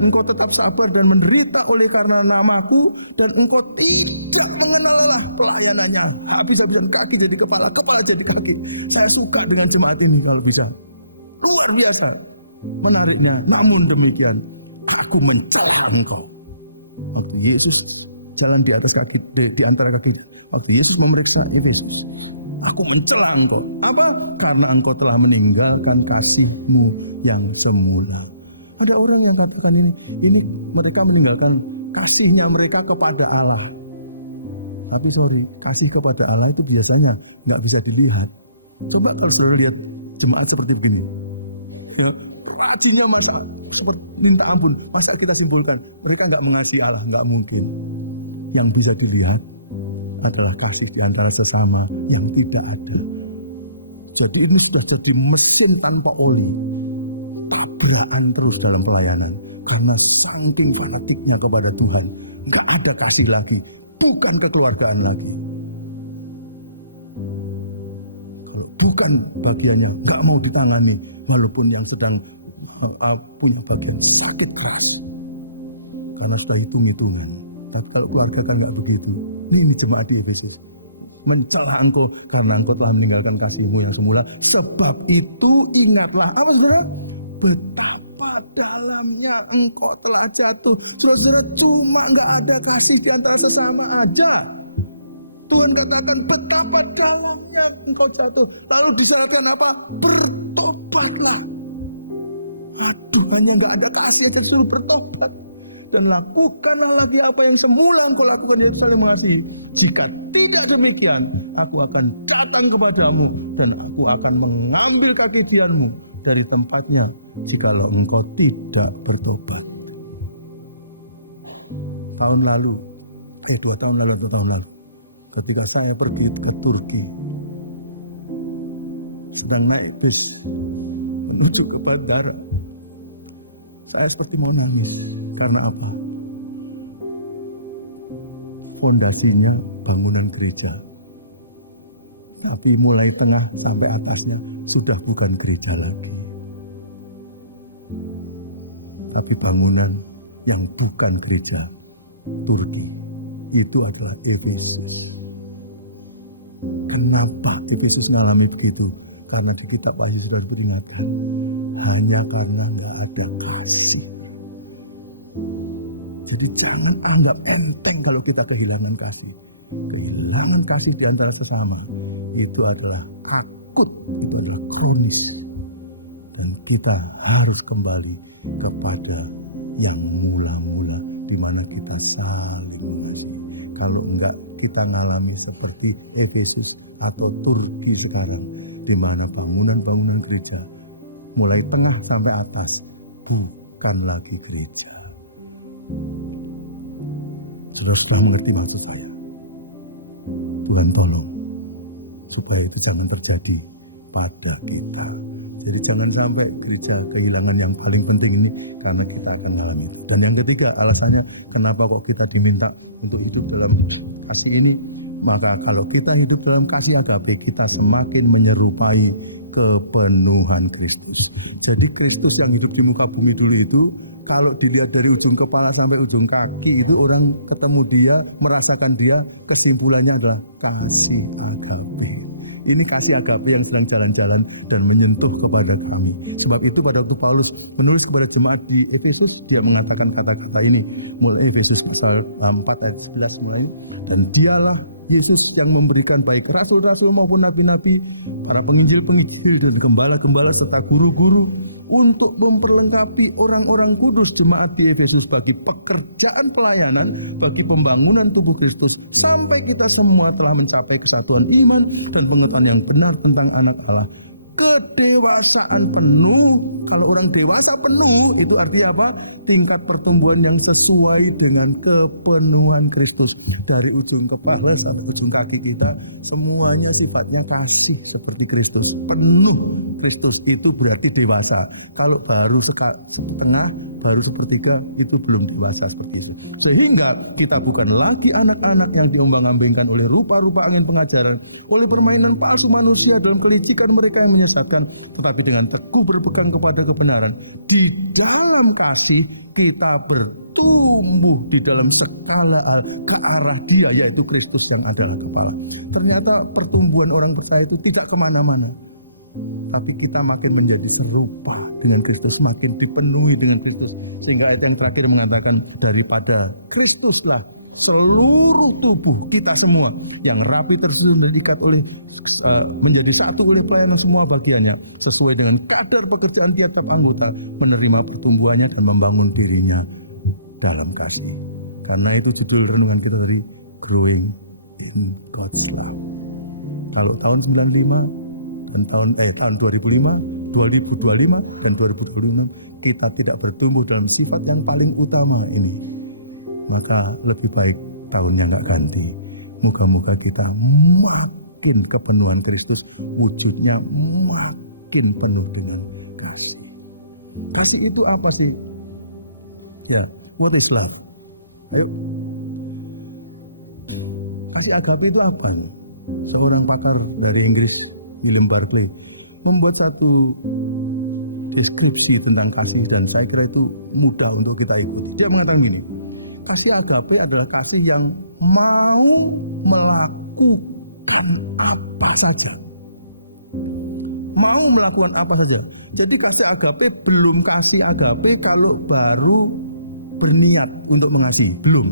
engkau tetap sabar dan menderita oleh karena namaku, dan engkau tidak mengenal pelayanannya. Habis-habisan kaki jadi kepala jadi kaki. Saya suka dengan jemaat ini kalau bisa. Luar biasa menariknya. Namun demikian, aku mencela engkau. Waktu Yesus jalan di atas kaki, di antara kaki. Waktu Yesus memeriksa Yesus, aku mencela engkau. Apa? Karena engkau telah meninggalkan kasihmu yang semula. Ada orang yang katakan ini mereka meninggalkan kasihnya mereka kepada Allah. Tapi sorry, kasih kepada Allah itu biasanya nggak bisa dilihat. Coba kalau selalu lihat jemaat seperti begini. Ya, rajinnya masa seperti minta ampun, masa kita simpulkan mereka nggak mengasihi Allah, nggak mungkin. Yang bisa dilihat adalah kasih di antara sesama yang tidak ada. Jadi ini sudah jadi mesin tanpa oli, tabrakan terus dalam pelayanan. Karena saking fanatiknya kepada Tuhan, nggak ada kasih lagi, bukan kekeluargaan lagi. Bukan bagiannya, nggak mau ditangani, walaupun yang sedang punya bagian sakit keras. Karena sudah hitung-hitungan. Tapi kalau keluarga kan nggak begitu. Ini jemaat di Efesus. Mencela engkau karena engkau telah meninggalkan kasihmu yang semula. Sebab itu ingatlah apa bilang? Betapa dalamnya engkau telah jatuh. Saudara, cuma nggak ada kasih di antara sesama aja. Tuhan katakan betapa dalamnya engkau jatuh. Lalu disyaratkan apa? Bertobatlah. Aduh, hanya nggak ada kasih yang disuruh bertobat. Dan lakukanlah lagi apa yang semula engkau lakukan, Yesus selalu mengasihi. Jika tidak demikian, aku akan datang kepadamu dan aku akan mengambil kaki tianmu dari tempatnya jikalau engkau tidak bertobat. Tahun lalu, 2 tahun lalu atau tahun lalu, ketika saya pergi ke Turki, sedang naik bis menuju ke bandara, saya seperti mau nangis. Karena apa? Fondasinya bangunan gereja, tapi mulai tengah sampai atasnya sudah bukan gereja lagi, tapi bangunan yang bukan gereja Turki. Itu adalah Efesus. Ternyata Efesus mengalami begitu karena di kitab Wahyu sudah dinyatakan hanya karena nggak ada kasih. Jadi jangan anggap enteng kalau kita kehilangan kasih. Kehilangan kasih di antara sesama itu adalah akut, itu adalah kronis. Dan kita harus kembali kepada yang mula-mula, di mana kita saling mengasihi. Kalau enggak, kita mengalami seperti Efesus atau Turki sekarang, di mana bangunan-bangunan gereja mulai tengah sampai atas bukan lagi gereja. Sudah mengerti maksud saya? Tuhan tolong supaya itu jangan terjadi pada kita. Jadi jangan sampai gereja kehilangan yang paling penting ini karena kita akan mengalami. Dan yang ketiga, alasannya kenapa kok kita diminta untuk hidup dalam kasih ini? Maka kalau kita hidup dalam kasih agape, kita semakin menyerupai kepenuhan Kristus. Jadi Kristus yang hidup di muka bumi dulu itu, kalau dilihat dari ujung kepala sampai ujung kaki, itu orang ketemu dia, merasakan dia, kesimpulannya adalah kasih agape. Ini kasih agape yang sedang jalan-jalan dan menyentuh kepada kami. Sebab itu pada waktu Paulus menulis kepada jemaat di Efesus, dia mengatakan kata-kata ini. Mulai Efesus pasal 4 ayat 11 mulai. Dan dialah Yesus yang memberikan baik rasul-rasul maupun nabi-nabi, para penginjil-penginjil dan gembala-gembala serta guru-guru untuk memperlengkapi orang-orang kudus jemaat di Efesus bagi pekerjaan pelayanan, bagi pembangunan tubuh Kristus, sampai kita semua telah mencapai kesatuan iman dan pengetahuan yang benar tentang anak Allah. Kedewasaan penuh. Kalau orang dewasa penuh, itu artinya apa? Tingkat pertumbuhan yang sesuai dengan kepenuhan Kristus. Dari ujung kepala sampai ujung kaki kita, semuanya sifatnya kasih seperti Kristus. Penuh Kristus itu berarti dewasa. Kalau baru setengah, baru sepertiga, itu belum dewasa seperti itu. Sehingga kita bukan lagi anak-anak yang diombang-ambingkan oleh rupa-rupa angin pengajaran, oleh permainan palsu manusia dan kelicikan mereka yang menyesatkan, tetapi dengan teguh berpegang kepada kebenaran. Di dalam kasih kita bertumbuh di dalam segala hal ke arah Dia, yaitu Kristus yang adalah kepala. Ternyata pertumbuhan orang percaya itu tidak kemana-mana, tapi kita makin menjadi serupa dengan Kristus, makin dipenuhi dengan Kristus. Sehingga ayat yang terakhir mengatakan, daripada Kristuslah seluruh tubuh kita semua yang rapi tersusun dan diikat oleh menjadi satu oleh pelayanan semua bagiannya sesuai dengan kadar pekerjaan tiap-tiap anggota, menerima pertumbuhannya dan membangun dirinya dalam kasih. Karena itu judul renungan kita dari Growing in God's Love. Kalau tahun 95 dan tahun 2005, 2025 dan 2025 kita tidak bertumbuh dalam sifat yang paling utama ini, maka lebih baik tahunnya nggak ganti. Moga-moga kita makin kepenuhan Kristus, wujudnya makin penuh dengan kasih. Kasih itu apa sih? Ya, what is love? Kasih agape itu apa? Seorang pakar dari Inggris, William Barclay, membuat satu deskripsi tentang kasih dan saya kira itu mudah untuk kita ikut. Dia mengatakan ini, kasih agape adalah kasih yang mau melakukan apa saja. Mau melakukan apa saja. Jadi kasih agape belum kasih agape kalau baru berniat untuk mengasihi. Belum.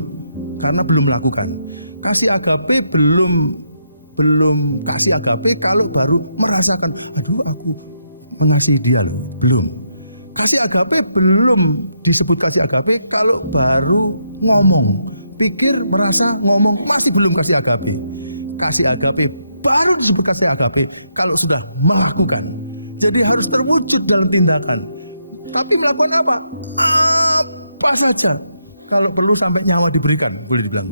Karena belum melakukan. Kasih agape belum kasih agape kalau baru merasakan, aduh aku mengasihi dia. Belum. Kasih agape belum disebut kasih agape kalau baru ngomong, pikir, merasa, ngomong, masih belum kasih agape. Kasih agape baru disebut kasih agape kalau sudah melakukan. Jadi harus terwujud dalam tindakan. Tapi melakukan apa? Apa saja. Kalau perlu sampai nyawa diberikan, boleh dibilang.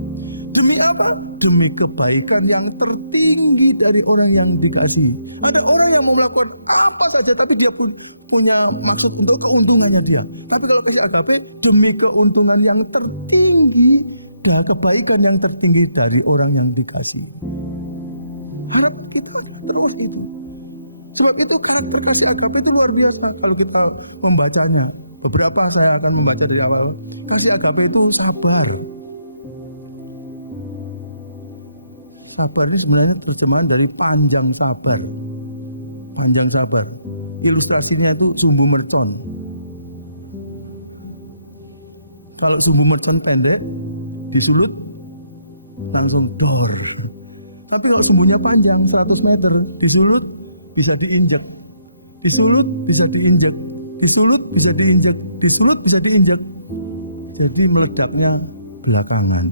Demi apa? Demi kebaikan yang tertinggi dari orang yang dikasihi. Ada orang yang mau melakukan apa saja, tapi dia pun punya maksud untuk keuntungannya dia. Tapi kalau kasih agape, demi keuntungan yang tertinggi dan kebaikan yang tertinggi dari orang yang dikasihi. Harap kita terus itu. Sebab itu karakter kasih agape itu luar biasa kalau kita membacanya. Beberapa saya akan membaca dari awal. Kasih agape itu sabar. Sabar itu sebenarnya terjemahan dari panjang sabar. Panjang sabar. Ilustrasinya itu sumbu mercon. Kalau sumbu mercon pendek, disulut, langsung bor. Tapi kalau sumbunya panjang 100 meter, disulut, bisa diinjek. Disulut, bisa diinjek. Disulut, bisa diinjek. Disulut, bisa diinjek. Jadi meledaknya belakangan.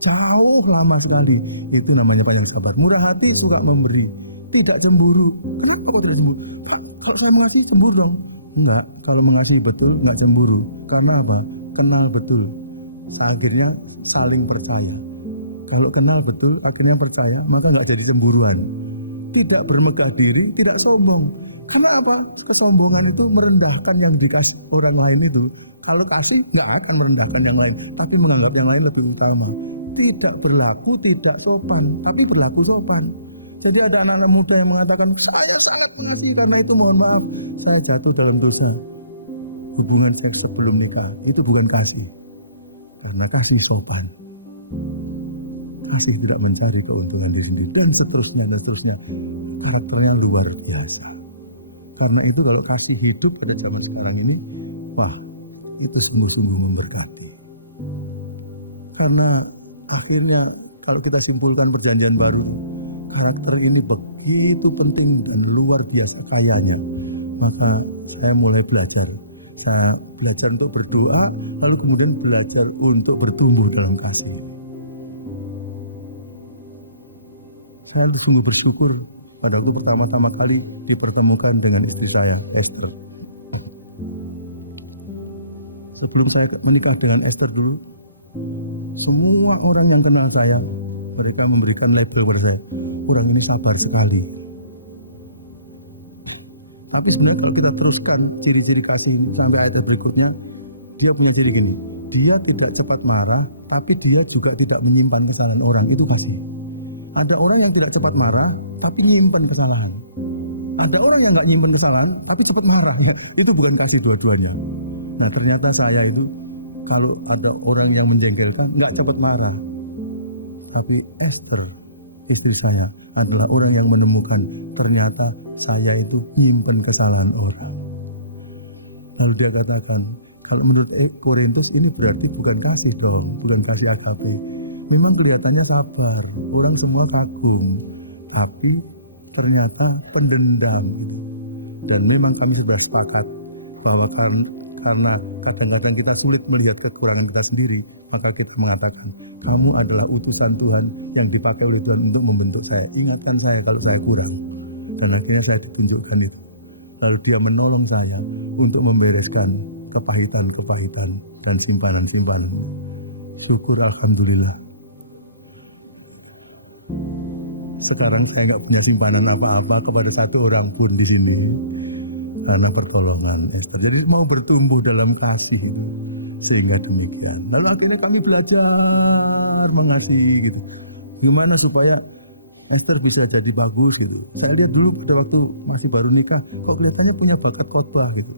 Jauh lama sekali. Itu namanya panjang sabar. Murah hati, suka memberi. Tidak cemburu. Kenapa kok tidak cemburu? Kalau saya mengasihi cemburu dong? Enggak. Kalau mengasihi betul, enggak cemburu. Karena apa? Kenal betul. Akhirnya saling percaya. Kalau kenal betul, akhirnya percaya, maka enggak jadi cemburuan. Tidak bermegah diri, tidak sombong. Karena apa? Kesombongan itu merendahkan yang dikasih orang lain itu. Kalau kasih nggak akan merendahkan yang lain, tapi menganggap yang lain lebih utama. Tidak berlaku tidak sopan, tapi berlaku sopan. Jadi ada anak-anak muda yang mengatakan, saya sangat mengasihi karena itu mohon maaf, saya jatuh dalam dosa. Hubungan seks sebelum nikah, itu bukan kasih. Karena kasih sopan. Kasih tidak mencari keuntungan diri sendiri, dan seterusnya, dan seterusnya. Karakternya luar biasa. Karena itu kalau kasih hidup pada zaman sekarang ini, wah, itu sungguh-sungguh memberkati. Karena akhirnya kalau kita simpulkan perjanjian baru, karakter ini begitu penting dan luar biasa kayanya. Maka saya mulai belajar. Saya belajar untuk berdoa, lalu kemudian belajar untuk bertumbuh dalam kasih. Saya sungguh bersyukur padaku pertama-tama kali dipertemukan dengan istri saya, Esther. Sebelum saya menikah dengan Esther dulu, semua orang yang kenal saya, mereka memberikan label kepada saya, orang ini sabar sekali. Tapi sebenarnya kalau kita teruskan ciri-ciri kasih sampai ada berikutnya, dia punya ciri gini, dia tidak cepat marah, tapi dia juga tidak menyimpan kesalahan orang, itu pasti. Ada orang yang tidak cepat marah, tapi menyimpan kesalahan. Ada orang yang nggak menyimpan kesalahan, tapi cepat marah. Ya, itu bukan kasih dua-duanya. Nah ternyata saya itu, kalau ada orang yang menjengkelkan, nggak cepat marah. Tapi Esther, istri saya, adalah orang yang menemukan ternyata saya itu menyimpan kesalahan orang. Lalu dia katakan, kalau menurut Korintus ini berarti bukan kasih dong, bukan kasih agape. Memang kelihatannya sabar, orang semua kagum, tapi apa pendendam. Dan memang kami sudah sepakat bahwa karena kadang-kadang kita sulit melihat kekurangan kita sendiri, maka kita mengatakan, kamu adalah utusan Tuhan yang dipakai oleh Tuhan untuk membentuk saya. Ingatkan saya kalau saya kurang. Dan akhirnya saya ditunjukkan itu. Lalu dia menolong saya untuk membereskan kepahitan-kepahitan dan simpanan-simpanan. Syukur alhamdulillah. Sekarang saya nggak punya simpanan apa-apa kepada satu orang pun di sini karena pertolongan. Jadi mau bertumbuh dalam kasih sehingga demikian. Lalu akhirnya kami belajar mengasihi gitu. Gimana supaya Esther bisa jadi bagus gitu. Saya lihat dulu waktu masih baru nikah, kok kelihatannya punya bakat khotbah gitu.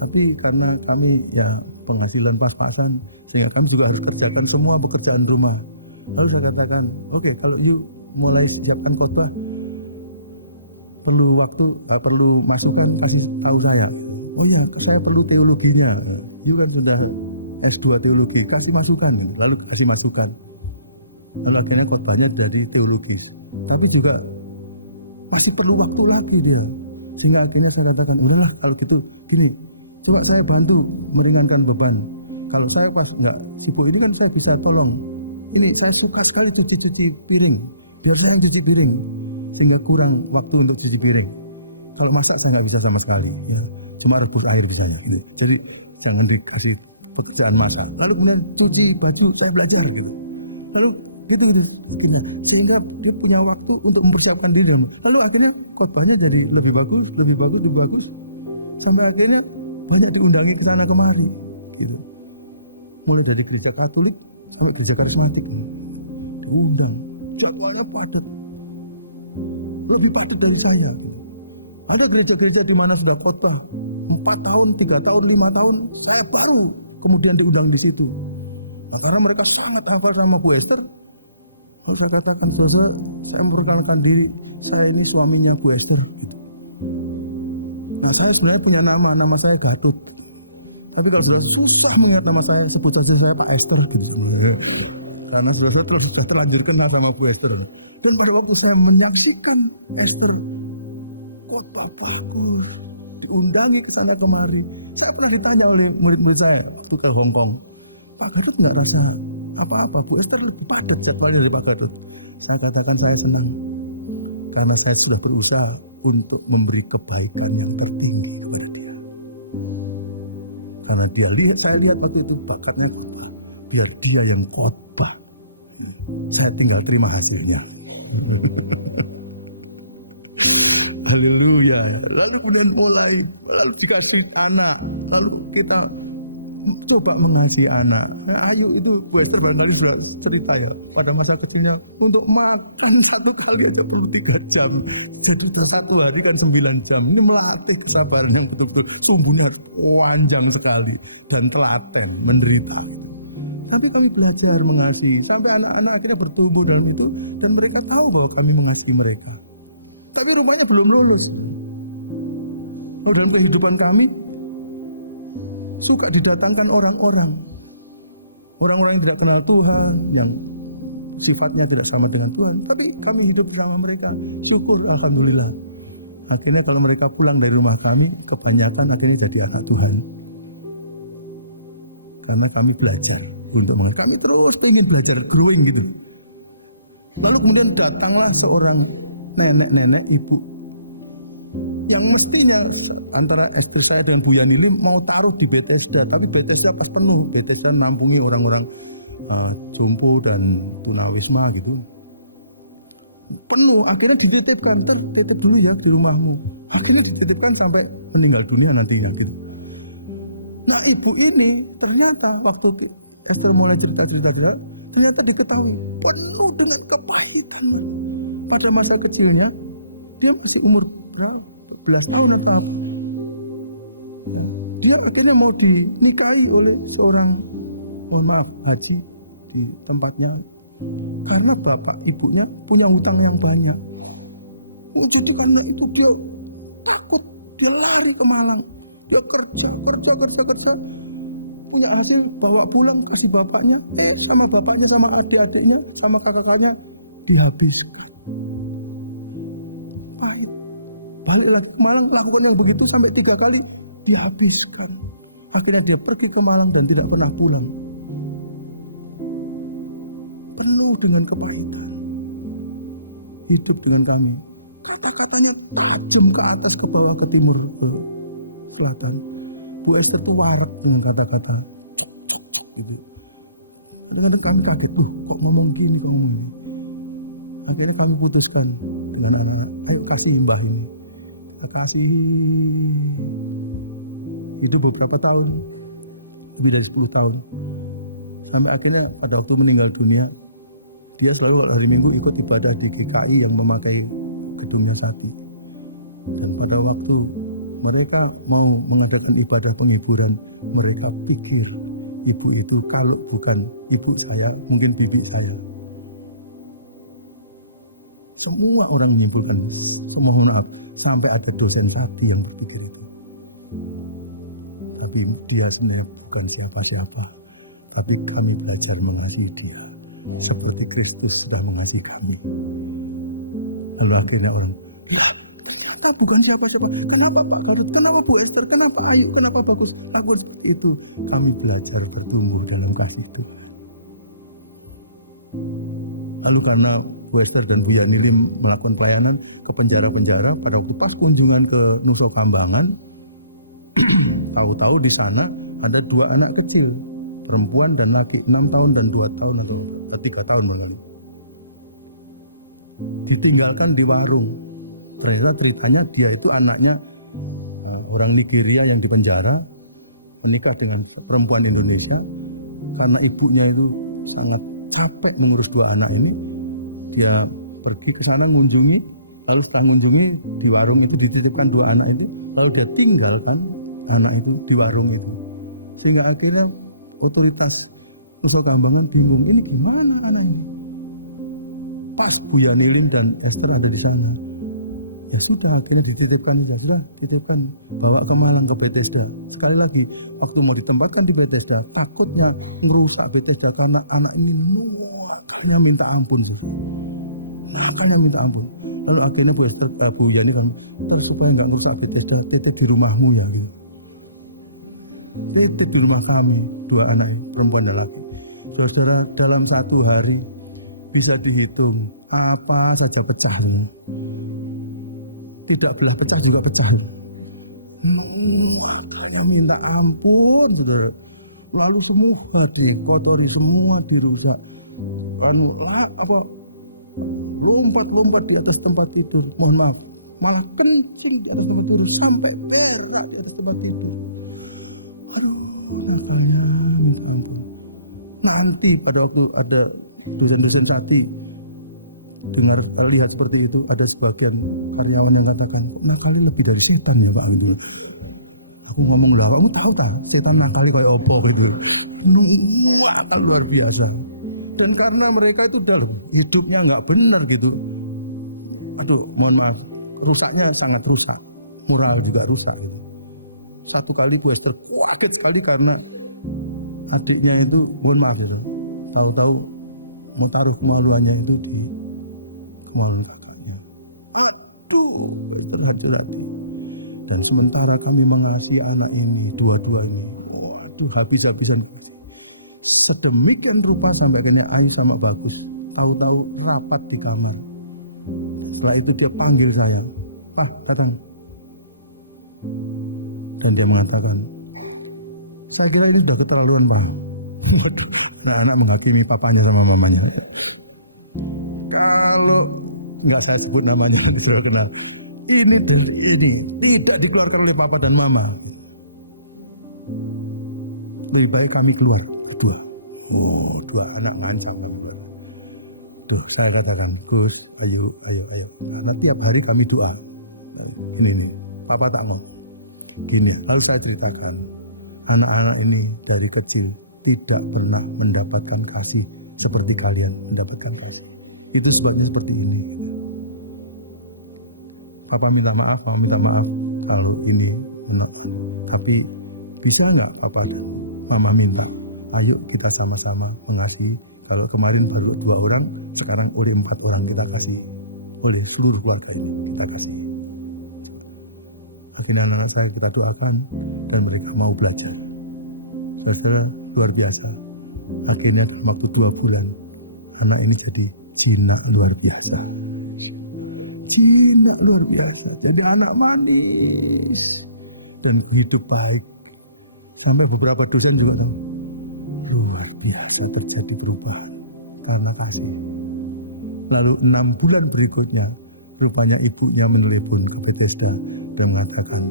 Tapi karena kami ya penghasilan pas-pasan, sehingga kami juga harus kerjakan semua pekerjaan rumah. Lalu saya katakan, oke, kalau you mulai siapkan khotbah, perlu waktu, perlu masukan, kasih tahu saya. Oh iya, saya perlu teologinya. You kan sudah S2 teologi, kasih masukan. Lalu kasih masukan. Lalu akhirnya khotbahnya jadi teologis. Tapi juga masih perlu waktu lagi dia. Sehingga akhirnya saya katakan, udahlah kalau gitu, gini, coba saya bantu meringankan beban. Kalau saya pas enggak cukup ini kan saya bisa tolong. Ini saya suka sekali cuci piring. Biasanya cuci piring, sehingga kurang waktu untuk cuci piring. Kalau masak saya nggak bisa sama sekali, ya. Cuma rebus air di sana. Ya. Jadi jangan dikasih pekerjaan masak. Lalu kemudian cuci baju saya belajar gitu. Lalu gitu, sehingga dia punya waktu untuk mempersiapkan diri. Lalu akhirnya khotbahnya jadi lebih bagus. Sampai akhirnya banyak diundangi ke sana kemari. Gitu. Mulai dari gereja Katolik sampai gereja Karismatik, diundang. Jadwalnya padat, lebih padat dari saya. Ada gereja-gereja di mana sudah khotbah 4 tahun, 3 tahun, 5 tahun, saya baru kemudian diundang di situ. Nah, karena mereka sangat hafal sama Bu Esther. Kalau saya katakan Bu Esther, saya memperkenalkan diri, saya ini suaminya Bu Esther. Nah, saya sebenarnya punya nama saya Gatot. Tapi kalau sudah susah mengingat nama saya, sebut saja saya Pak Esther. Gitu. Karena saya sudah terlanjur kenal sama Bu Esther. Dan pada waktu saya menyaksikan Esther khotbah bagus, diundangi ke sana kemari, saya pernah ditanya oleh murid-murid saya, putar Hongkong, Pak Gatot nggak rasa apa-apa, Bu Esther lebih padat jadwalnya dari Pak Gatot. Saya katakan saya senang, karena saya sudah berusaha untuk memberi kebaikan yang tertinggi kepada dia. Karena dia lihat, saya lihat waktu itu bakatnya, biar dia yang khotbah. Saya tinggal terima hasilnya. Haleluya. Lalu kemudian lalu dikasih anak, lalu kita coba mengasihi anak. Lalu itu gue barangkali sudah cerita ya, pada masa kecilnya untuk makan satu kali aja perlu 3 jam. Jadi satu hari kan 9 jam. Ini melatih kesabaran yang betul-betul sumbunya panjang sekali dan telaten, menderita. Tapi kami belajar mengasihi sampai anak-anak akhirnya bertumbuh dalam itu dan mereka tahu bahwa kami mengasihi mereka. Tapi rupanya belum lulus. Dalam kehidupan kami suka didatangkan orang-orang yang tidak kenal Tuhan, yang sifatnya tidak sama dengan Tuhan, tapi kami hidup bersama mereka. Syukur alhamdulillah. Akhirnya kalau mereka pulang dari rumah kami, kebanyakan akhirnya jadi anak Tuhan. Karena kami belajar untuk kami terus ingin belajar, growing gitu. Lalu kemudian datanglah seorang nenek-nenek ibu yang mestinya antara istri saya dan Bu Yani ini mau taruh di Bethesda, tapi Bethesda pas penuh. Bethesda menampung orang-orang jompo dan tunawisma gitu. Penuh, akhirnya dititipkan, kan titip dulu ya di rumahmu. Akhirnya dititipkan sampai meninggal dunia nantinya gitu. Nah ibu ini ternyata waktu Esther mulai cerita-cerita, ternyata diketahui penuh dengan kepahitannya. Pada masa kecilnya, dia masih umur 11 tahun atau dia akhirnya mau dinikahi oleh seorang haji di tempatnya. Karena bapak ibunya punya hutang yang banyak. Jadi karena itu dia takut, dia lari ke Malang. Dia kerja, punya hasil, bawa pulang, kasih bapaknya, sama bapaknya, sama adik-adiknya, sama kakaknya, dihabiskan. Pahit. Malang lakukan yang begitu sampai 3 kali, dia habiskan. Akhirnya dia pergi ke Malang dan tidak pernah pulang. Penuh dengan kepahitan. Hidup dengan kami. Kata-katanya tajam ke atas, ke bawah, ke timur, ke selatan. Bu Esther itu warak dengan kata-kata. Gitu. Kadang-kadang kami kaget, kok ngomong gini, kok ngomong. Akhirnya kami putuskan dengan anak-anak, ayo kasih mbahnya. Kasih. Itu beberapa tahun, lebih dari 10 tahun. Sampai akhirnya pada waktu meninggal dunia, dia selalu hari Minggu ikut ibadah di GKI yang memakai gedungnya Sati. Dan pada waktu mereka mau mengadakan ibadah penghiburan, mereka pikir ibu itu kalau bukan ibu saya, mungkin bibi saya. Semua orang menyimpulkan, semua maaf, sampai ada dosen Sati yang berpikir itu. Tapi dia sebenarnya bukan siapa-siapa. Tapi kami belajar mengasihi dia. Seperti Kristus sudah mengasihi kami. Lalu akhirnya orang, ternyata bukan siapa-siapa. Kenapa Pak Garut? Kenapa Bu Esther? Kenapa Ais? Kenapa Bagus? Aku itu kami belajar bertumbuh dalam kasih itu. Lalu karena Bu Esther dan Bu Yani melakukan pelayanan ke penjara-penjara, pada waktu pas kunjungan ke Nusa Kambangan, tahu-tahu di sana ada 2 anak kecil, perempuan dan laki, 6 tahun dan 2 tahun atau 3 tahun lalu. Ditinggalkan di warung. Ternyata ceritanya dia itu anaknya orang Nigeria yang di penjara, menikah dengan perempuan Indonesia. Karena ibunya itu sangat capek mengurus 2 anak ini, dia pergi ke sana mengunjungi, lalu setelah mengunjungi di warung itu dititipkan 2 anak itu, lalu dia tinggalkan anak itu di warung itu. Sehingga akhirnya otoritas Nusa Kambangan bingung, ini gimana anaknya? Pas Bu Yani dan Esther ada di sana. Ya sudah, akhirnya dititipkan, ya sudah, titipkan, bawa ke Malang ke Bethesda. Sekali lagi, waktu mau ditempatkan di Bethesda, takutnya merusak Bethesda karena anak ini makanya minta ampun. Makanya minta ampun. Lalu akhirnya Bu Esther, Bu Yani kan, supaya nggak merusak Bethesda, titip di rumahmu ya. Titip di rumah kami, 2 anak perempuan dan laki. Saudara, dalam 1 hari bisa dihitung apa saja pecahnya. Tidak belah pecah juga pecah. Makanya minta ampun gitu. Lalu semua dikotori, semua dirusak. Kan lompat di atas tempat tidur. Mohon maaf, malah kencing di atas tempat tidur sampai berak di atas tempat tidur. Nanti pada waktu ada dosen-dosen Sati lihat seperti itu, ada sebagian karyawan yang katakan, nakali lebih dari setan ya Pak Andi. Aku ngomong, lah kamu tahu kan setan nakali kayak apa gitu. Akan luar biasa. Dan karena mereka itu udah hidupnya nggak benar gitu. Aduh, mohon maaf, rusaknya sangat rusak, moral juga rusak. Satu kali gue terkaget sekali karena adiknya itu, mohon maaf ya, tahu-tahu mau taruh kemaluannya itu di kemaluan kakaknya. Aduh, berat. Dan sementara kami mengasihi anak ini dua-duanya, waduh, habis-habisan. Sedemikian rupa sampai dengan Alis sama Bagus, tahu-tahu rapat di kamar. Setelah itu dia panggil saya, Pak, datang. Dan dia mengatakan, saya kira ini sudah keterlaluan Bang. Nah, anak menghakimi papanya sama mamanya. Kalau nggak saya sebut namanya, sudah kenal. Ini tidak dikeluarkan oleh papa dan mama. Lebih baik kami keluar. Dua anak ngancam. Tuh, saya katakan, Gus, ayo. Karena tiap hari kami doa. Ini, papa tak mau. Ini, lalu saya ceritakan. Anak-anak ini dari kecil tidak pernah mendapatkan kasih seperti kalian mendapatkan kasih. Itu sebabnya seperti ini. Papa minta maaf kalau ini enak. Tapi bisa nggak Papa, Mama minta, ayo kita sama-sama mengasihi. Kalau kemarin baru 2 orang, sekarang oleh 4 orang kita kasih, oleh seluruh keluarga kita kasih. Akhirnya anak saya kita doakan dan mereka mau belajar. Saudara, luar biasa. Akhirnya waktu 2 bulan, anak ini jadi jinak luar biasa. Jinak luar biasa. Jadi anak manis dan hidup baik. Sampai beberapa dosen juga luar biasa terjadi perubahan karena kasih. Lalu 6 bulan berikutnya, rupanya ibunya menelepon ke Bethesda dan mengatakan,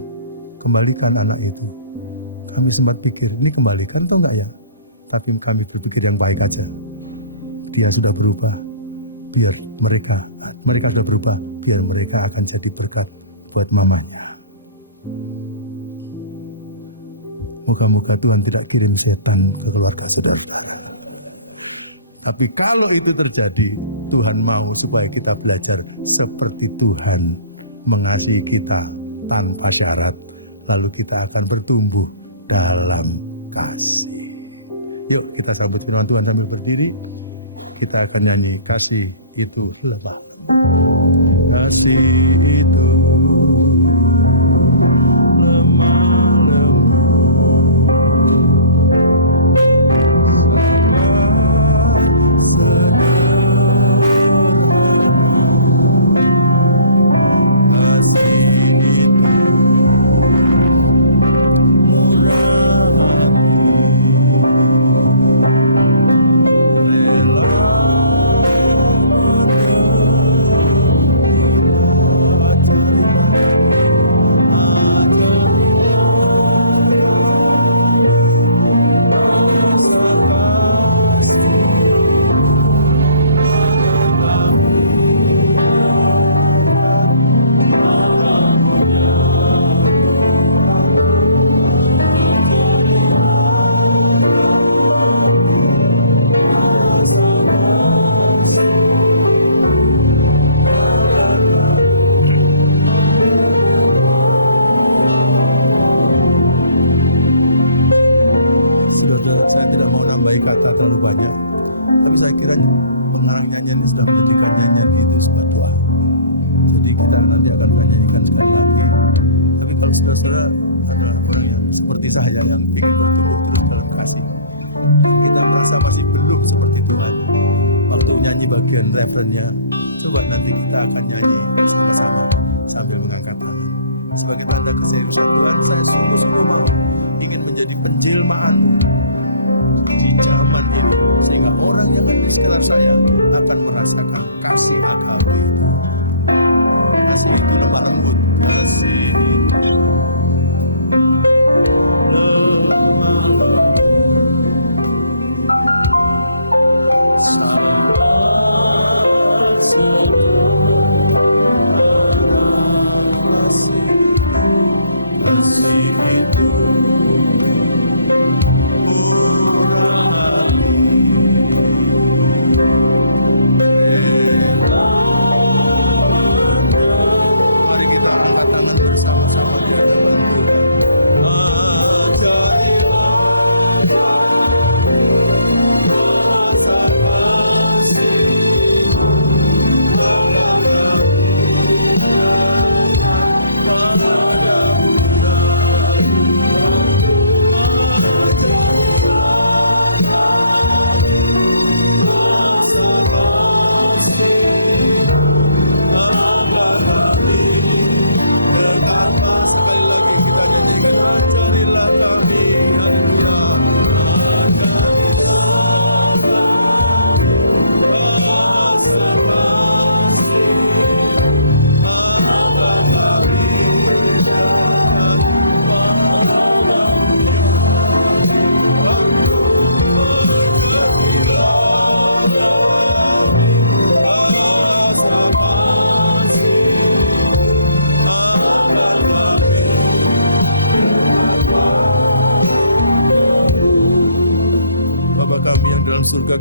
kembalikan anak itu. Kami sempat pikir, ini kembalikan atau enggak ya? Tapi kami berpikir yang baik aja. Dia sudah berubah, biar mereka sudah berubah, biar mereka akan jadi berkat buat mamanya. Moga-moga Tuhan tidak kirim setan ke keluarga saudara. Tapi kalau itu terjadi, Tuhan mau supaya kita belajar seperti Tuhan mengasihi kita tanpa syarat. Lalu kita akan bertumbuh dalam kasih. Yuk kita sambut firman Tuhan sambil berdiri. Kita akan nyanyi kasih itu lelah. Kasih itu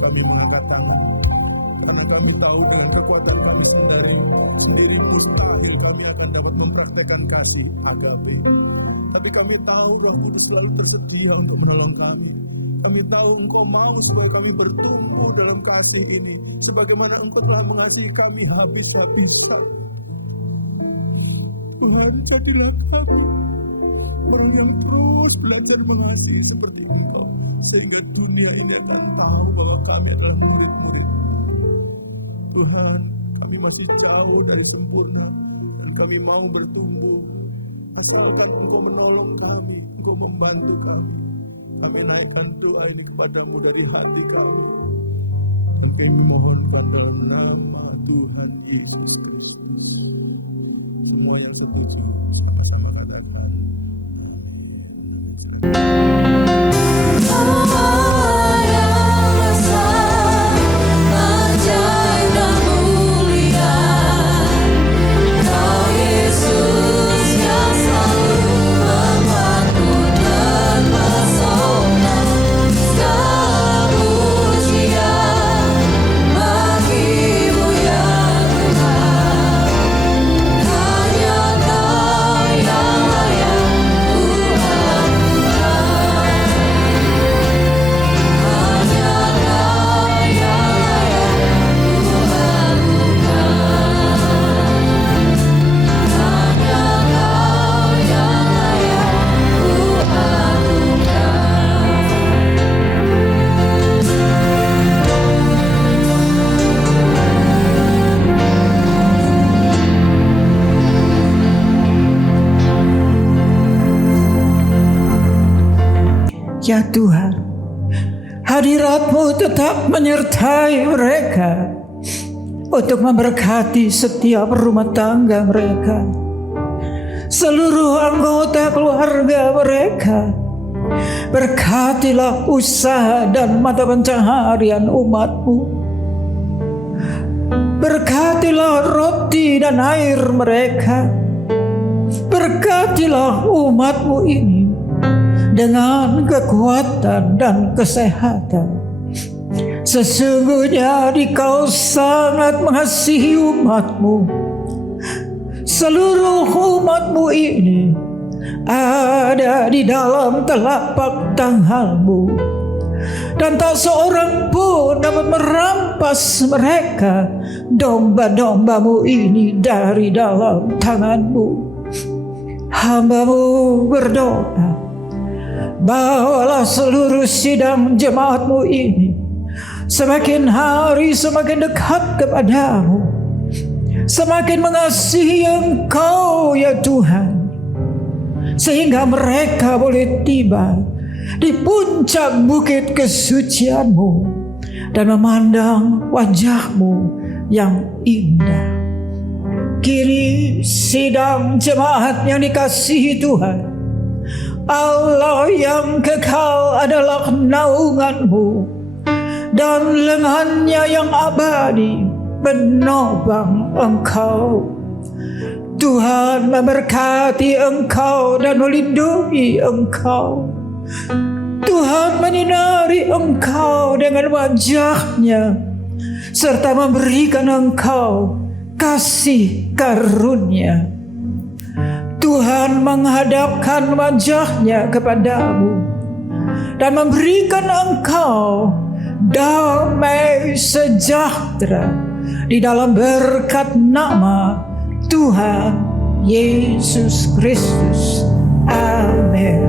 kami mengangkat tangan karena kami tahu dengan kekuatan kami sendiri mustahil kami akan dapat mempraktekkan kasih agape. Tapi kami tahu Roh Kudus selalu tersedia untuk menolong kami. Kami tahu Engkau mau supaya kami bertumbuh dalam kasih ini sebagaimana Engkau telah mengasihi kami habis-habisan. Tuhan, jadilah kami orang yang terus belajar mengasihi seperti Engkau, sehingga dunia ini akan tahu bahwa kami adalah murid-murid. Tuhan, kami masih jauh dari sempurna dan kami mau bertumbuh. Asalkan Engkau menolong kami, Engkau membantu kami. Kami naikkan doa ini kepadamu dari hati kami. Dan kami mohon dalam nama Tuhan Yesus Kristus. Semua yang setuju sama-sama katakan amin. Ya Tuhan, hadirat-Mu tetap menyertai mereka untuk memberkati setiap rumah tangga mereka, seluruh anggota keluarga mereka. Berkatilah usaha dan mata pencaharian umat-Mu. Berkatilah roti dan air mereka. Berkatilah umat-Mu ini dengan kekuatan dan kesehatan. Sesungguhnya Dikau sangat mengasihi umat-Mu. Seluruh umat-Mu ini ada di dalam telapak tangan-Mu, dan tak seorang pun dapat merampas mereka, domba-domba-Mu ini, dari dalam tangan-Mu. Hamba-Mu berdoa, bawalah seluruh sidang jemaat-Mu ini semakin hari semakin dekat kepadamu, semakin mengasihi Engkau ya Tuhan, sehingga mereka boleh tiba di puncak bukit kesucian-Mu dan memandang wajah-Mu yang indah. Kini sidang jemaat yang dikasihi Tuhan, Allah yang kekal adalah naungan-Mu, dan lengannya yang abadi menopang Engkau. Tuhan memberkati Engkau dan melindungi Engkau. Tuhan menyinari Engkau dengan wajah-Nya, serta memberikan Engkau kasih karunia. Tuhan menghadapkan wajah-Nya kepadamu dan memberikan engkau damai sejahtera di dalam berkat nama Tuhan Yesus Kristus. Amin.